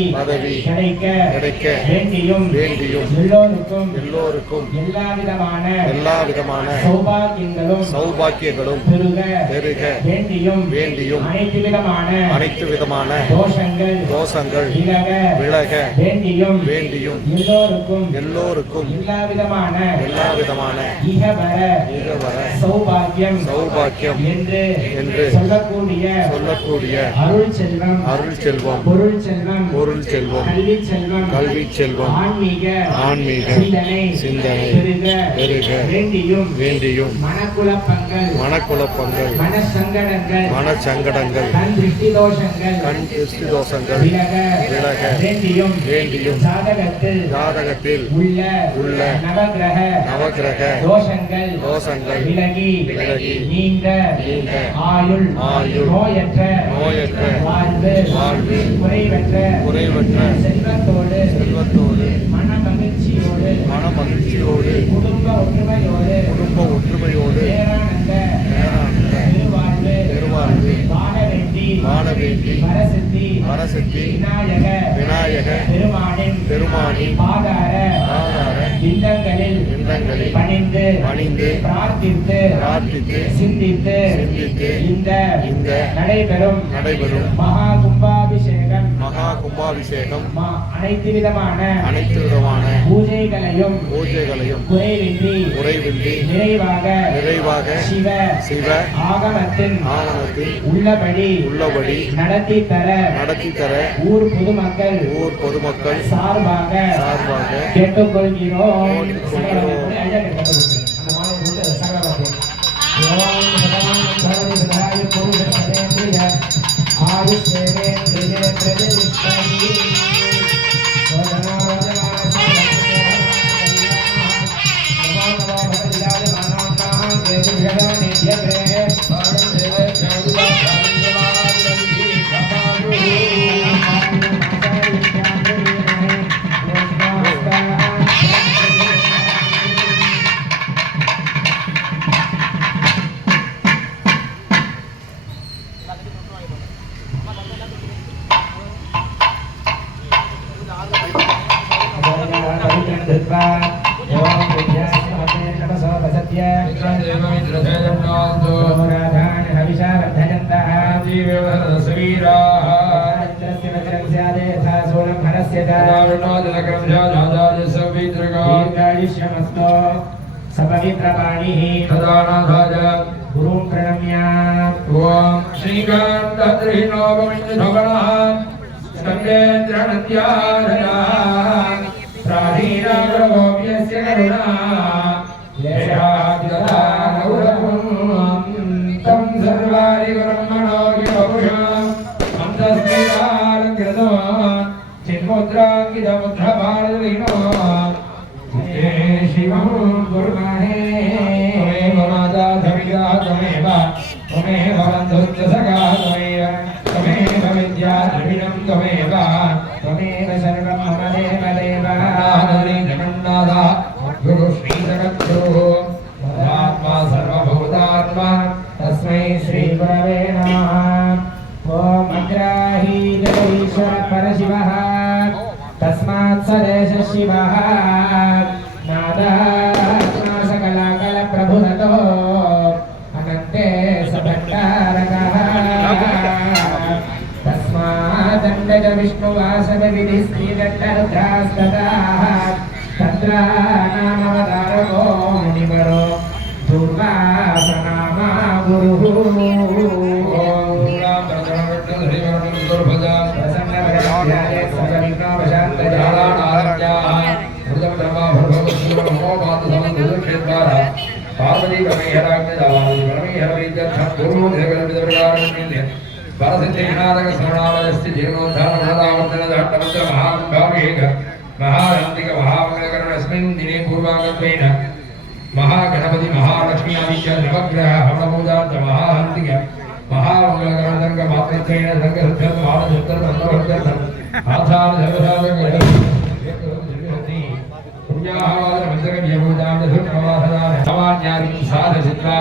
கிடைக்க வேண்டியும் எல்லோருக்கும் எல்லா விதமான சௌபாக்கியங்களும் பெருக வேண்டியும் அனைத்து விதமான தோஷங்கள் விலக வேண்டியும் எல்லோருக்கும் எல்லா விதமான இகவர சௌபாக்கியம் என்று சொல்லக்கூடிய அருள் செல்வம் பொருள் செல்வம் கல்வி செல்வம் ஆன்மீக சிந்தனை பெருக வேண்டியும் மனக்குழப்பங்கள் மனசங்கடங்கள் கண் திருஷ்டி தோஷங்கள் விலக வேண்டியும் ஜாதகத்தில் உள்ள நவக்கிரக தோஷங்கள் விலகி நீண்ட ஆயுள் நோயற்ற வாழ்வு குறைவற்ற செல்வத்தோடு மன மகிழ்ச்சியோடு குடும்ப ஒற்றுமையோடு பெருவாழ்வு வாழ வேண்டி வரசித்தி விநாயக பெருமானின் பாதார இல்லங்களில் பணிந்து பிரார்த்தித்து சிந்தித்து இந்த நடைபெறும் மகா கும்பாபிஷேகம் அனைத்து விதமான பூஜைகளையும் குறைவின்றி நிறைவாக சிவ ஆகமத்தின் உள்ளபடி நடத்தி தர ஊர் பொதுமக்கள் சார்பாக கேட்டுக்கொள்கிறோம். गुरुं प्रणम्य ओम श्रीकांत शोभमण्डलः स्कन्देन्द्रनन्द्याधरा प्राधीनाग्रगोप्यस्य करुणा लेशादिगता गौरवं तं सर्वाणि ब्रह्मणो योगुषम् अन्तस्मितालङ्कृतो चिन्मुद्राङ्कितमुद्रभारतीनो शिवं कुर्महे त्वमेव माता धर्या त्वमेव त्वमेव बन्धुत्वसखा त्वमेव विद्या द्रविणं त्वमेव सर्वं मम देवदेव जगन्नाथा गुरु श्रीजगद्गुरुः आत्मा सर्वभूतात्मा तस्मै श्रीगुरवे नमः ॐ अग्राहीश्वर परशिवः तस्मात् सदेश शिवः नादात्मा सकलाकलप्रभुरतो अनन्ते सभट्टारकः तस्मात् दण्डज विष्णुवासवविधिस्त्रीदट्टरुद्रास्ततः तत्र नामवतारको मुनिवरो दुर्वासनामा गुरुः पार्वती महागणपति महालक्ष्मी आदित्य नवग्रह हवनपूजार्थ महाहंतिक महामंगलकरणदंग मातृत्वेन संगसत्यं मानसत्यं संगवर्त्यं आचार सर्वसाधक पूजावादन मंत्रव्यपूजां धर्मवासदान सामान्यादि साधचित्रा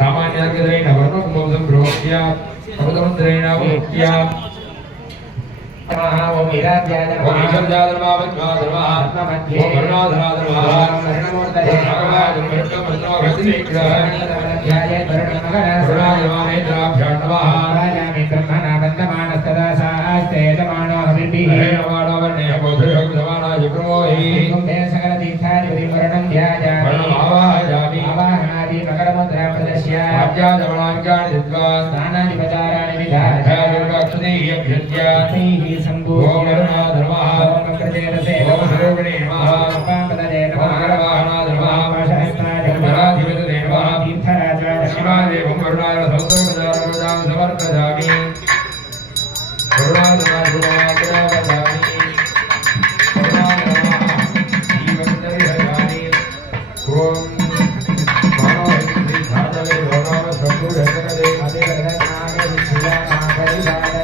सामान्यादिरेण वर्णकुंभं ब्रोह्य अवतमन्त्रेण भक्त्या ओम ईराज्याय नमः ओम ईशान्याधर्मावत्माधर्मः ओम वर्णाधराधर्मः वर्णमूर्तये भगवान् ध्याय वर्णाधर्मानेत्राभ्यां नमः राजामि ब्रह्मणा वन्दमानस्तदा सास्ते यजमानो हविर्भिः हेणमानो वर्णे बोधयोगसमानाय ब्रह्मोहि कुम्भे सकलतीर्थादिपति वर्णं ध्यायामि वर्णमावाहयामि आवाहनादि मकरमुद्रा प्रदर्श्य आद्याजमनाङ्गानि दित्वा स्नानादिपचाराणि विधाय ध्यायर्वाक्षुदैः सम्भूय ओम वर्णाधर्मः ओम प्रचेतसे ओम सर्वगणे नमः पापदये ओम नमः करवाहनाधर्मः पाशहस्ताय नमः धराधिपतये नमः तीर्थराजाय नमः शिवादेवं वरुणाय सौतोपचारवदां समर्पयामि वरुणाधर्माधुरावदामि वरुणाधर्मः जीवन्तरिहयामि ओम मानवहिन्द्रि साधवे भगवान् शम्भुरसकले अतिरधनाय विश्वनाथरिवादय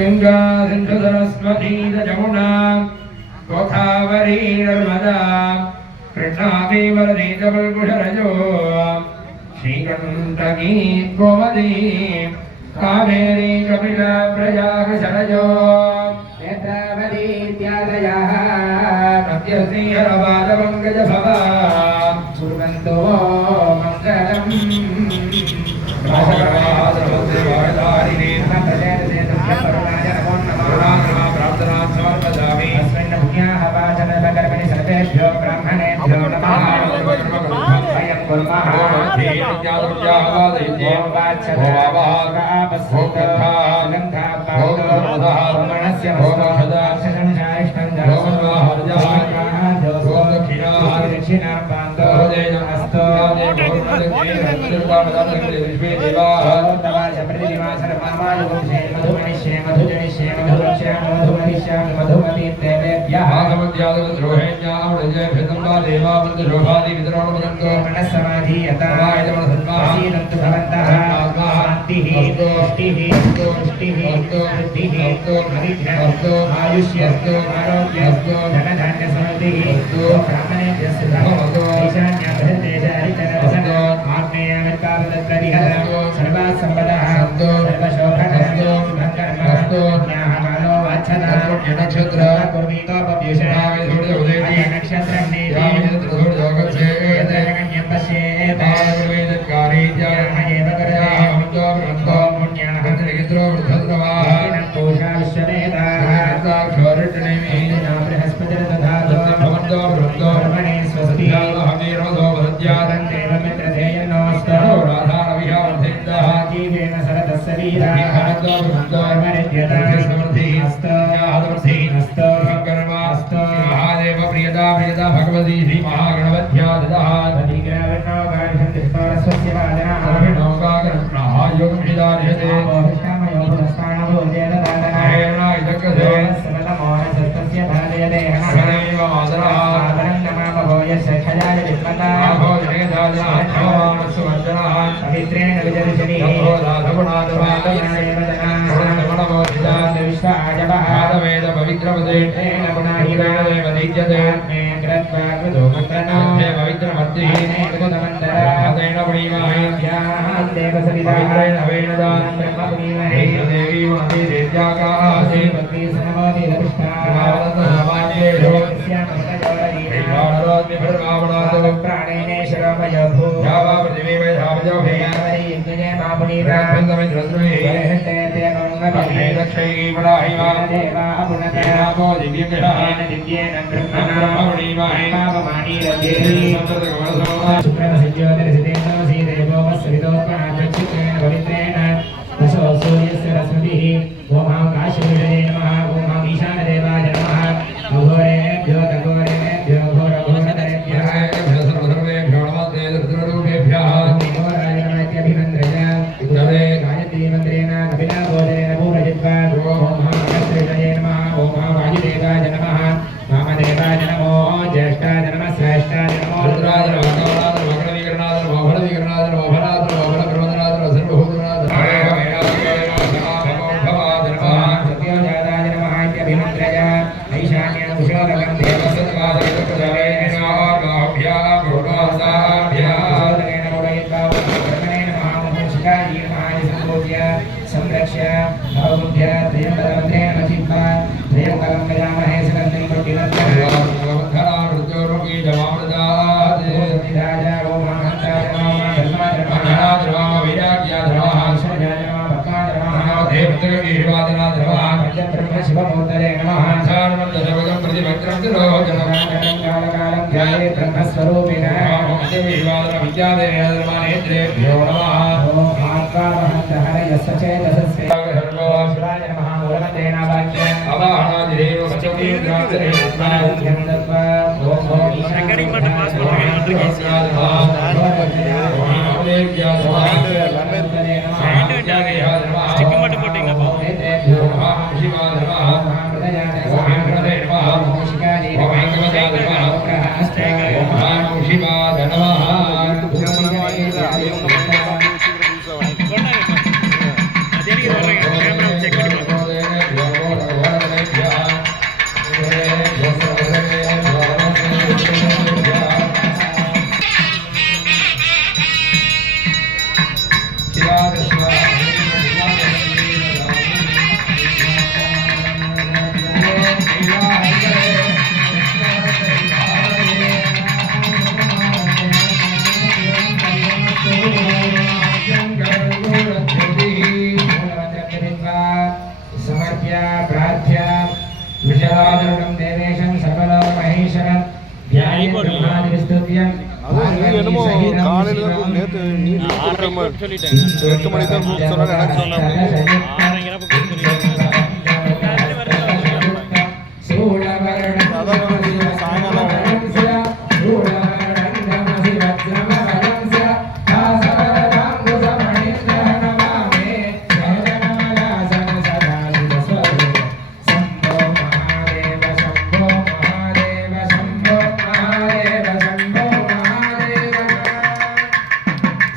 गंगा सिंधु सरस्वती जमुना गोदावरी नर्मदा कृष्णादि वरदे जबलकुशरजो श्रीकंठकी गोमती कावेरी कपिला प्रयाग शरजो नेत्रावती इत्यादयः नद्यश्रीहरबालपङ्कजभवा कुर्वन्तो मङ्गलम् भाषकवादरवद्देवायधारिणे प्रार्थनां समर्पयामि अस्मिन् पुण्याः वाचनकर्मणि सर्वेभ्यो ब्राह्मणेभ्यो नमः वयं कुर्मः सर्वशोभन नक्षत्र कुर्मीतो पद्युषे नक्षत्रं नीति पश्येत ब्रह्मणे स्वस्ति जीवेन महादेव प्रियता प्रियता भगवती श्री महागणपत्या पवित्रेण विदर्शनी वेद पवित्रपदेन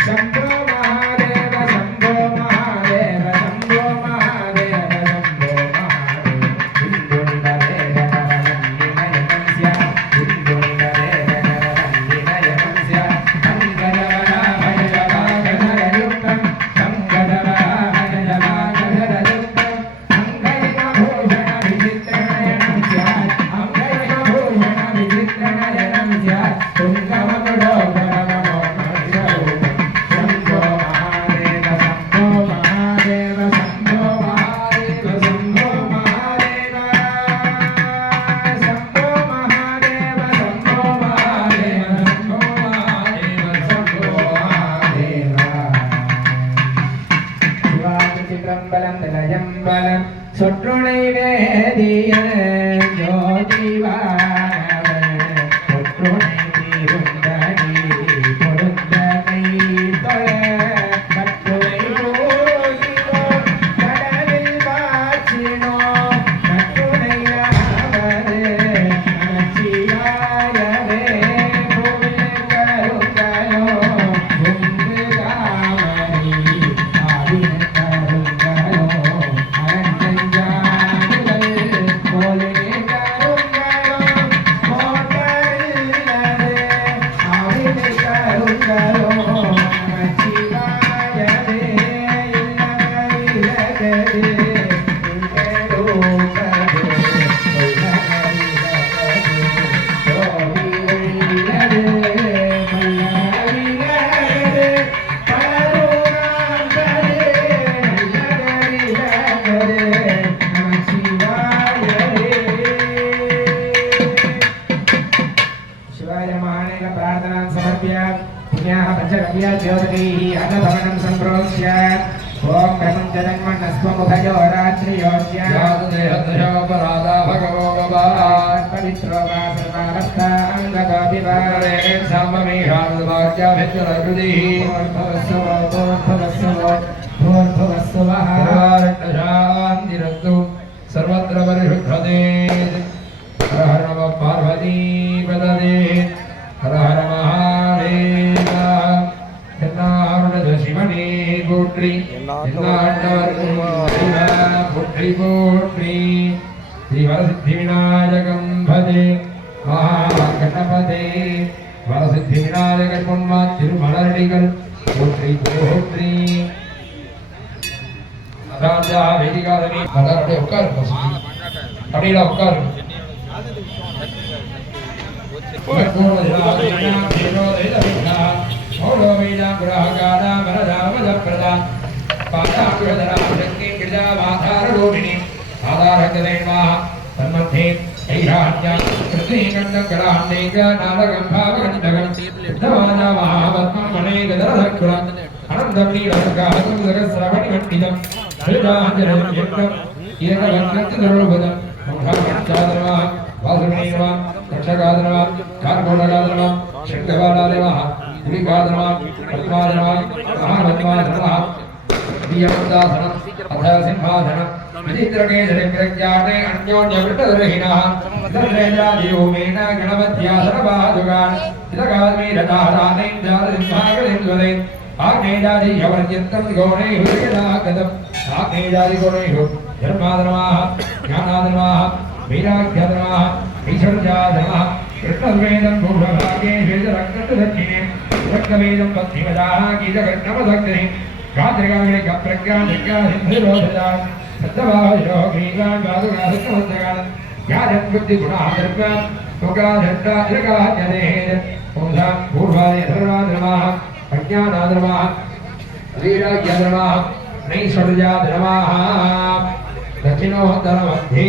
शंभो महादेव शंभो महादेव शंभो महादेव பலம் தலயம் பலம் சொற்றுணை வேதிய ஜோதிவானவர் சொற்றுணை தீருந்தடி பொருந்த கை தொழ மற்றுணை போகினோ கடலில் வாச்சினோ மற்றுணையாவது நமச்சிவாயவே கோவில் கருங்கலோ குங்கு தாமரை ஆவின கருங்கலோ அரஞ்செஞ்சாடுகள் கோலே கருங்கலோ கோட்டரில்லது ஆவின கருங்கலோ நமச்சிவாயவே இல்லகரிலகது अन्नभवनं सम्प्रोक्ष्य ओम प्रपञ्चजन्मनस्त्वमुभयो रात्रियोज्या यादुदेहदशोपराधा भगवो गवान् पवित्रो वा सर्वावस्था अङ्गकोऽभिवारे साम्बमेषानुवाक्याभित्यलकृतिः भूर्भुवस्सुवः शान्तिरस्तु सर्वत्र परिशुद्धते हर हर नमः पार्वतीपदे हर हर महादेव शिवने पोट्री पोट्री पोट्री श्रीवरसिद्धिविनायकं भजे महागणपते वरसिद्धिविनायकर्मम्मा तिरुमलरडिगल पोट्री पोट्री राजा वेदिकादनी मलरडे उक्कार अडीला उक्कार कृष्णवेदं भूषभागे वेदरक्तदक्षिणे रक्तवेदं पत्तिमदाः गीतकृष्णमदग्नि गात्रिकाग्नि गप्रज्ञानिकासिन्धिरोधजा सत्तवादिशो ग्रीवान् वादुगासुत्तमस्तगान् याजन्बुद्धिगुणाः दर्गान् लोकाधट्टा इलकाज्ञदेहेद पुंसां पूर्वादि धर्माधर्माः अज्ञानाधर्माः वीराज्ञधर्माः नैश्वर्याधर्माः दक्षिणोत्तरमध्ये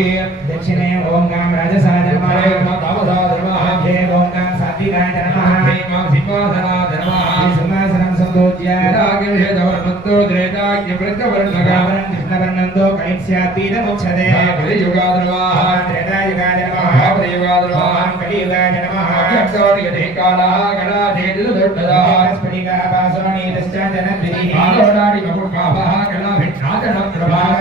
दक्षिणे ओम गाम राजसाधर्मः तामसाधर्मः हे ओम गाम सात्विकाधर्मः हे मां सिंहासनाधर्मः सिंहासनं संतोज्य रागेशवर्णन्तो त्रेताज्ञवृद्धवर्णगावरं कृष्णवर्णन्तो कैस्यापीडमुच्छते कलियुगाधर्मः त्रेतायुगाधर्मः द्वापरयुगाधर्मः कलियुगाधर्मः अव्यक्तोर्यते कालः गणाधेदुदुर्धदाः स्फटिकापासोनीतश्च जनद्विः आलोडाडि कपुर्पापः गणाभिक्षादनप्रभाः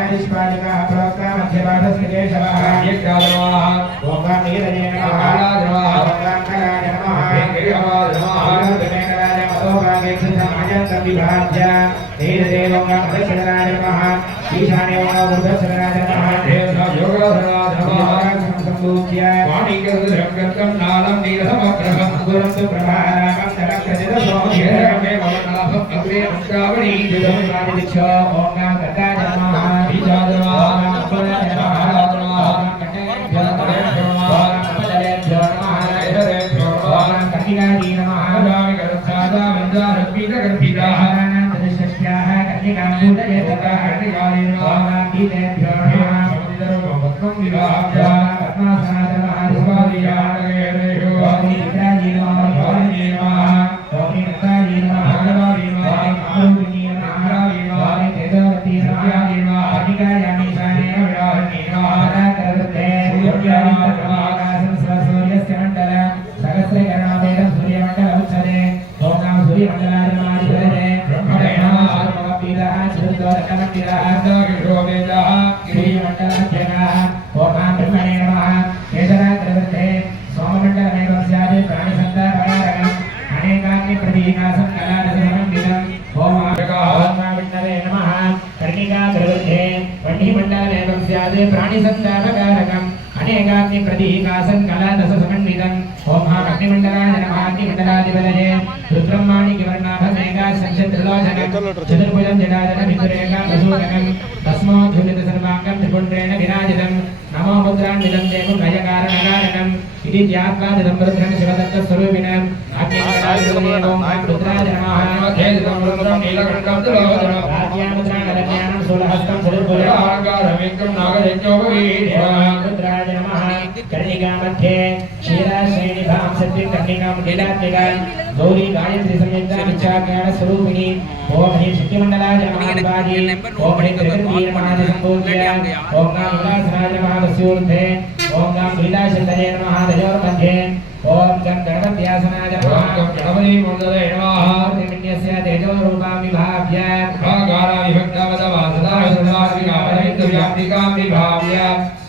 मध्यपाठस्केशवः यज्ञाधर्मः ओंकामीरजे नमः कालाधर्मः ओंकांकराय नमः वेंकटराय मधोभागेक्षितमजन्तं विभाज्य देवदेवोंकामदशराय नमः ईशाने ओंकामदशराय नमः देवयोगधराय नमः संपूज्य वाणीकरुद्रं नालं नीलसमग्रहं गुरुं प्रभाराकं तलक्षदिदसोमेरमे ममनाभं अग्रे अंकावणी दिदमनादिच्छ ओंकांकराय नमः ईशाधर्मः प्राणिसंतापकारकम् अनेकाग्नि प्रतीकासन् कलादशसमन्वितम् ओम अग्निमण्डलाय नमः अग्निमण्डलाधिपतये रुद्रह्माणिकवर्णाभमेका संशत्रिलोचनम् चतुर्भुजं जटाजन विदुरेका वसूदकम् तस्मोद्धुलित सर्वाङ्गं त्रिपुण्ड्रेण विराजितम् नमो मुद्रान्वितं देवं नयकारणकारणम् इति ध्यात्वादिदं रुद्रं शिवदत्तस्वरूपिणम् अग्निमण्डलाधिपतये ओम रुद्राय नमः खेदितं रुद्रं नीलकण्ठं त्रिलोचनं राज्ञामुद्राणरज्ञानं शूलहस्तं चतुर्भुजम् आकारमेकं नागयज्ञोपवीर्यम् रुद्राय नमः कर्णिकामध्ये क्षीराश्रेणिभां सत्यं कर्णिकां लीलात्मिकां गौरी गायत्री संयुक्ता विचारण स्वरूपिणी ओम ह्रीं शक्तिमण्डलाय नमः बाजी ओम ह्रीं त्रिगुणवीरमणादि संपूज्य ओम नमः उल्लासनाय नमः वस्यूर्धे ओम नमः लीलाशन्दये नमः दयोर्मध्ये ओम गं गणपत्यासनाय नमः गणपति मंगले नमः त्रिविन्यस्य तेजोरूपां विभाव्य भागारा विभक्तवदवासदा सदाविकामरहितव्याप्तिकां विभाव्य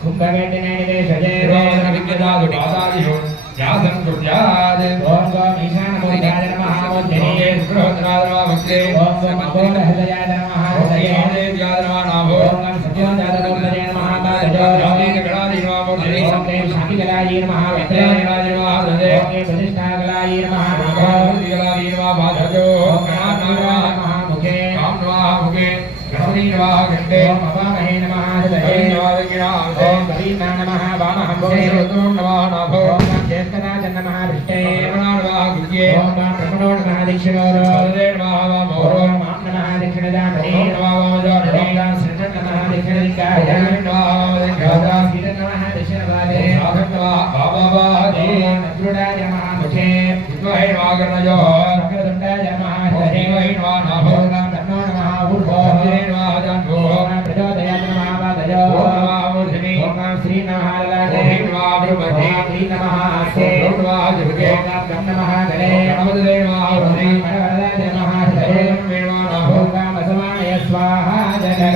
कुम्भमेटिने निवेशये रोदनविद्यदादु पादादिषु यासं कुर्यात् ओम गं ईशानमूर्ताय नमः मोज्जने सुप्रभद्राय नमः भक्ते ओम गं मङ्गलहृदयाय नमः हृदये देव्याय नमः नाभो ओम गं सत्योजातमूर्तये नमः पादजो राधीनगणादि नमः मोज्जने ओम गं शान्तिकलायै नमः वेत्रयाय नमः हृदये ओम गं प्रतिष्ठाकलायै नमः मूर्तिकलायै नमः पादजो ओम गणात्मनाय नमः मुखे ओम नमः मुखे गणपति नमः घण्टे ओम अपामहे नमः हृदये ओम दक्षिणांशे ओम करीना नमः वामहंसे रुद्रो नमः नाभो ओम ज्येष्ठराज नमः पृष्ठे नमः गुह्ये ओम ब्रह्मणो नमः दक्षिणोरो हृदये नमः वामो ओम नमः दक्षिणजामहे नमः वामजामहे ओम श्रीधर नमः दक्षिणदिक्काय नमः वामदिक्काय श्रीधर नमः दक्षिणवादे साधक नमः वामवादे नद्रुडाय नमः मुखे विद्महे नमः कर्णजो वक्रतुण्डाय नमः हृदये नमः नाभो ब्रह्मणो नमः ऊर्ध्वो हृदये नमः जान्भो प्रचोदयाय नमः वादयो नमः मूर्धनि ओम श्री नमः ललाटे नमः ब्रह्मणे श्री नमः आस्ते नमः जगते ओम नमः गणे नमोदे नमः हृदये वरदाय नमः हृदये नमः नाभो ओम असमानय स्वाहा जगते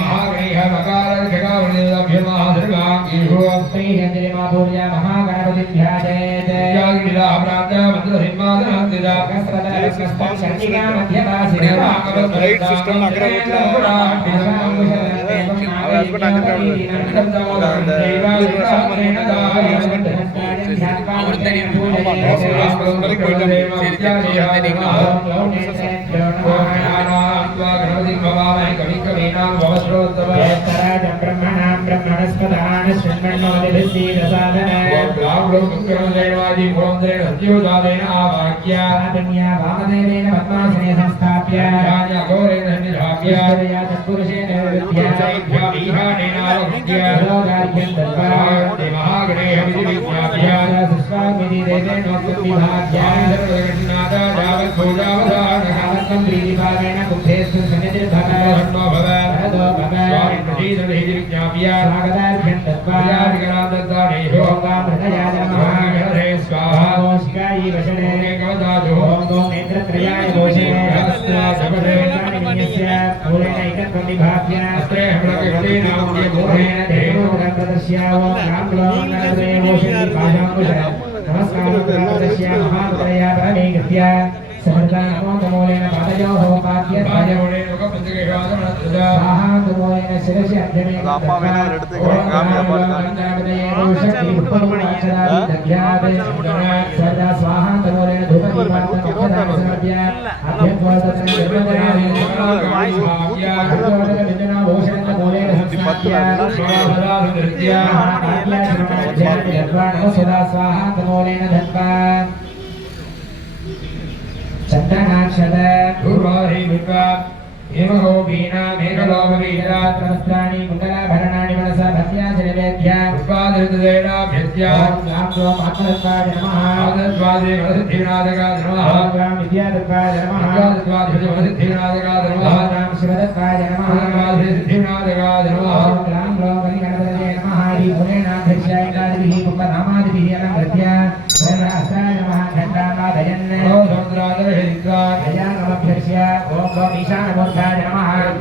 महागणेश मकार जगावृदेभ्यमः सर्वा ईशो स्त्रीहंजले माभूर्या महागणपति ध्यायेत यागिला प्रात मंत्र सिंहासनान्तिदा कसरदस्कस्तं शर्तिका मध्यवासिने राइट सिस्टम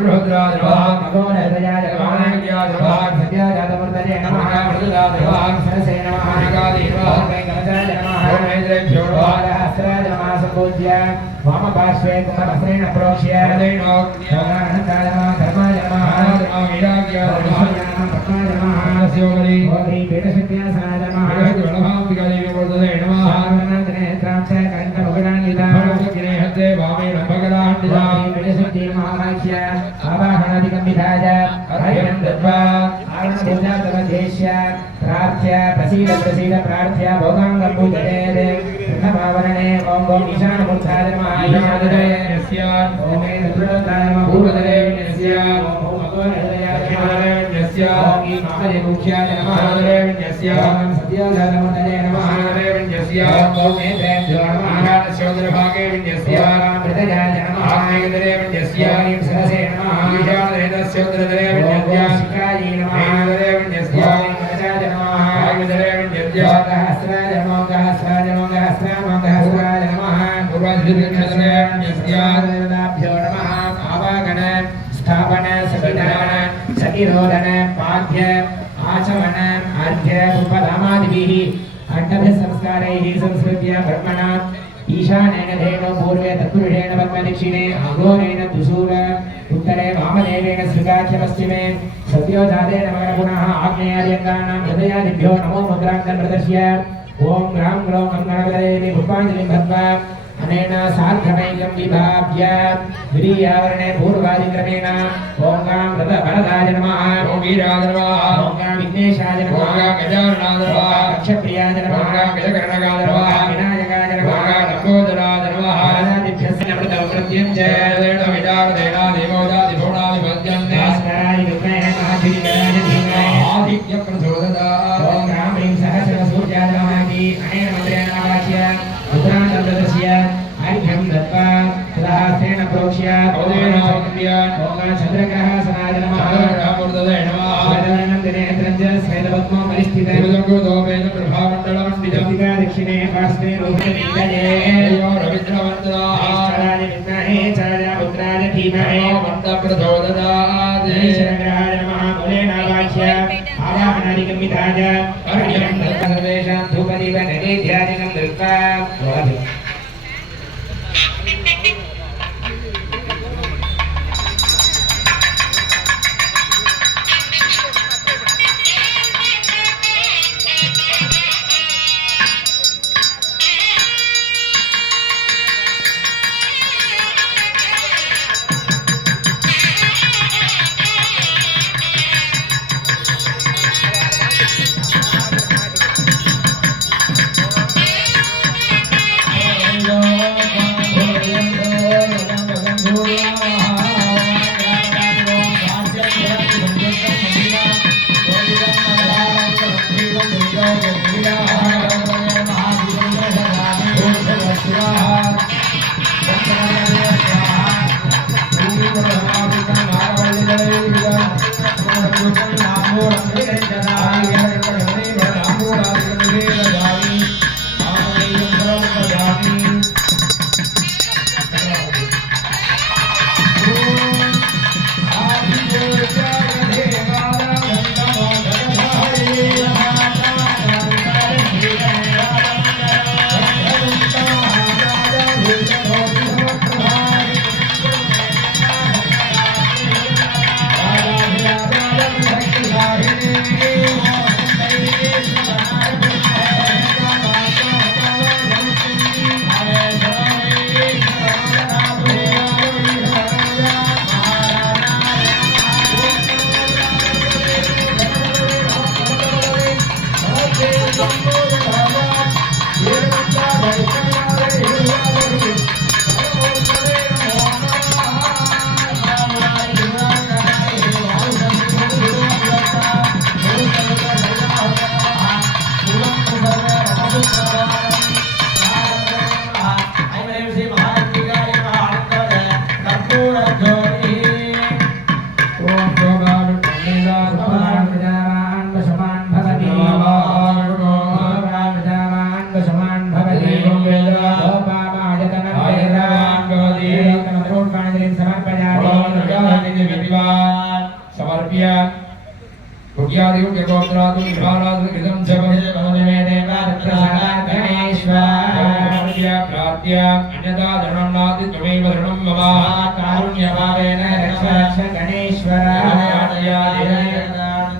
रुद्राय नमः भगवनहृदयाय नमः वाणिज्याय नमः सत्याजातमूर्तये नमः मृदुलाय नमः सरसे नमः नागादि नमः ओम वेंकटजाय नमः ओम ऐन्द्रेभ्यो नमः सहस्राय नमः संपूज्य वामपार्श्वे कुम्भवस्त्रेण प्रोक्ष्य हृदयेनाग्न्याय नमः धर्माय नमः वीराग्याय नमः पद्माय नमः शिवगरी ओम पीठशक्त्यासनाय नमः नमः नमः सावननेत्रांशे कण्ठमुगडान्विता गिरेहते वामे नभगदाण्डिता पीठशक्ति महाभाष्य आवाहनादिकं विधाय अर्घ्यं दत्त्वा आगमपूजातमध्येष्य प्रार्थ्य प्रसीद प्रसीद प्रार्थ्य भोगाङ्गं पूजयेत् प्रथमावरणे ॐ ईशानमूर्धाय नमः ईशानदयस्य ॐ रुद्रोत्ताय नमः पूर्वदयस्य ॐ भगवनहृदयाय मामदेवमुख्याय नमः महादेवन्यस्य ॐ सत्योजातमूर्तये नमः महादेवन्यस्य ॐ नेत्रेभ्यो नमः महाराजस्योदरभागे विन्यस्य मृतजाय नमः आग्नेयदेवन्यस्य ॐ सरसे नमः ईशानदेवस्योदरदेवन्यस्य शिखायै नमः महादेवन्यस्य ॐ गजाय नमः आग्नेयदेवन्यस्य सहस्राय नमो सहस्राय नमो सहस्राय नमः पूर्वाधिदेवन्यस्य देवताभ्यो नमः आवागण स्थापन सविधान सतिरोधन पाठ्य आचमन अर्घ्य उपधामादिभिः अष्टभिः संस्कारैः संस्कृत्य ब्रह्मणा ईशानेन धेनो पूर्वे तत्पुरुषेण पद्मदक्षिणे अघोरेण दुसूर उत्तरे वामदेवेन श्रीकाख्य पश्चिमे सत्योजातेन पुनः आग्नेयादिङ्गानां हृदयादिभ्यो नमो मुद्राङ्कं प्रदर्श्य ॐ ग्रां ग्रौं गङ्गणपतये पुष्पाञ्जलिं बद्ध्वा अनेन सार्धमैकं विभाव्य द्वितीयावरणे पूर्वादिक्रमेण ॐ गां वरदाय नमः ॐ वीराय नमः ॐ गां विघ्नेशाय ॐ नमः गजाननाय नमः रक्षप्रियाय ॐ नमः गजकर्णकाय नमः विनायकाय ॐ नमः लम्बोदराय नमः आदिभ्यस्य नमृतवृत्यं च देनादिमोदादिभुवनादिपद्यन्ते भास्कराय विद्महे महाभिनिकराय धीमहि आदित्यप्रचोदयात् ॐ ग्रां ह्रीं सहस्रसूर्याय नमः इति अनेन मन्त्रेण आवाच्य उत्तरान्तर्गतस्य अर्घ्यं दत्त्वा सुधास्तेन प्रोक्ष्य चन्द्रग्रहासनाय नमः चन्द्रग्रहमूर्तये नमः श्वेतवर्णं दिनेत्रं च श्वेतपद्मो परिस्थितं दक्षिणे पार्श्वे रूपे रविन्द्रवन्दनाय विद्महे चार्यापुत्राय धीमहि शरग्रहाय नमः मूलेनावाच्य आवाहनादिकं विधाय अर्घ्यं दत्त्वा सर्वेषां धूपदीप नैवेद्यादिकं दत्त्वा देवान् समर्प्य भुग्यादियो यगोत्रादु विभारादु इदं जगते भवदेवे देवारत्रसगागणेश्वर प्रार्थ्य अन्यदा धर्मनादि त्वमेव धर्मं मम कारुण्यभावेन रक्ष रक्ष गणेश्वर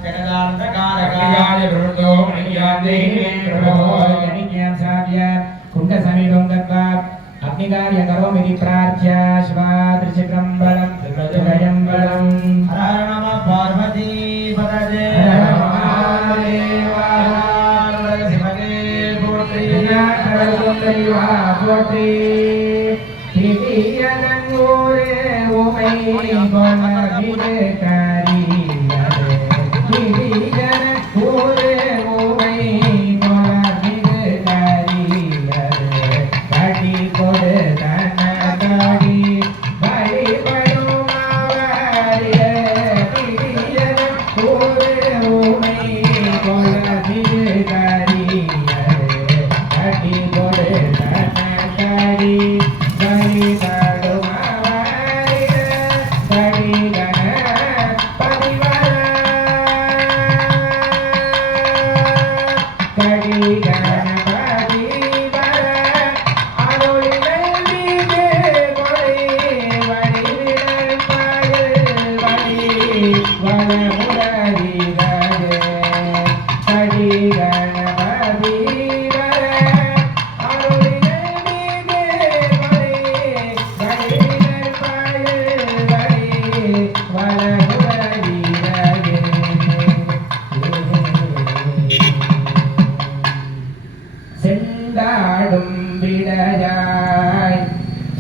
जगदान्तकारकाय प्रवृतो मणियादेहि प्रभो गणिज्ञान साध्य कुण्ड समीपं गत्वा अग्निकार्य करोमि प्रार्थ्य शिवादृशिकं बलं त्रिभुजं बलं हर नमः पार्वती पतये போற்றி திரியதங்கூரே உமை கொணவிது கரியது திரியதங்கூரே உமை கொணவிது கரியது கடி கொடு தனகடி வழிபடும் அவரே திரியதங்கூரே உமை கொணவிது கரியது கடி கொடு தனகடி வழிபடும் அவரே கடி கண பதிவர கடி கணபதி வர அருளில் மீது கொடை வழிவிடல் பாடு வழி வளமுடரிகரே கடி கணபதி வர அருளில் மீது கொடை வழிவிடல் பாடு வழி வளமுடரிகரே செண்டாடும் விடையாய்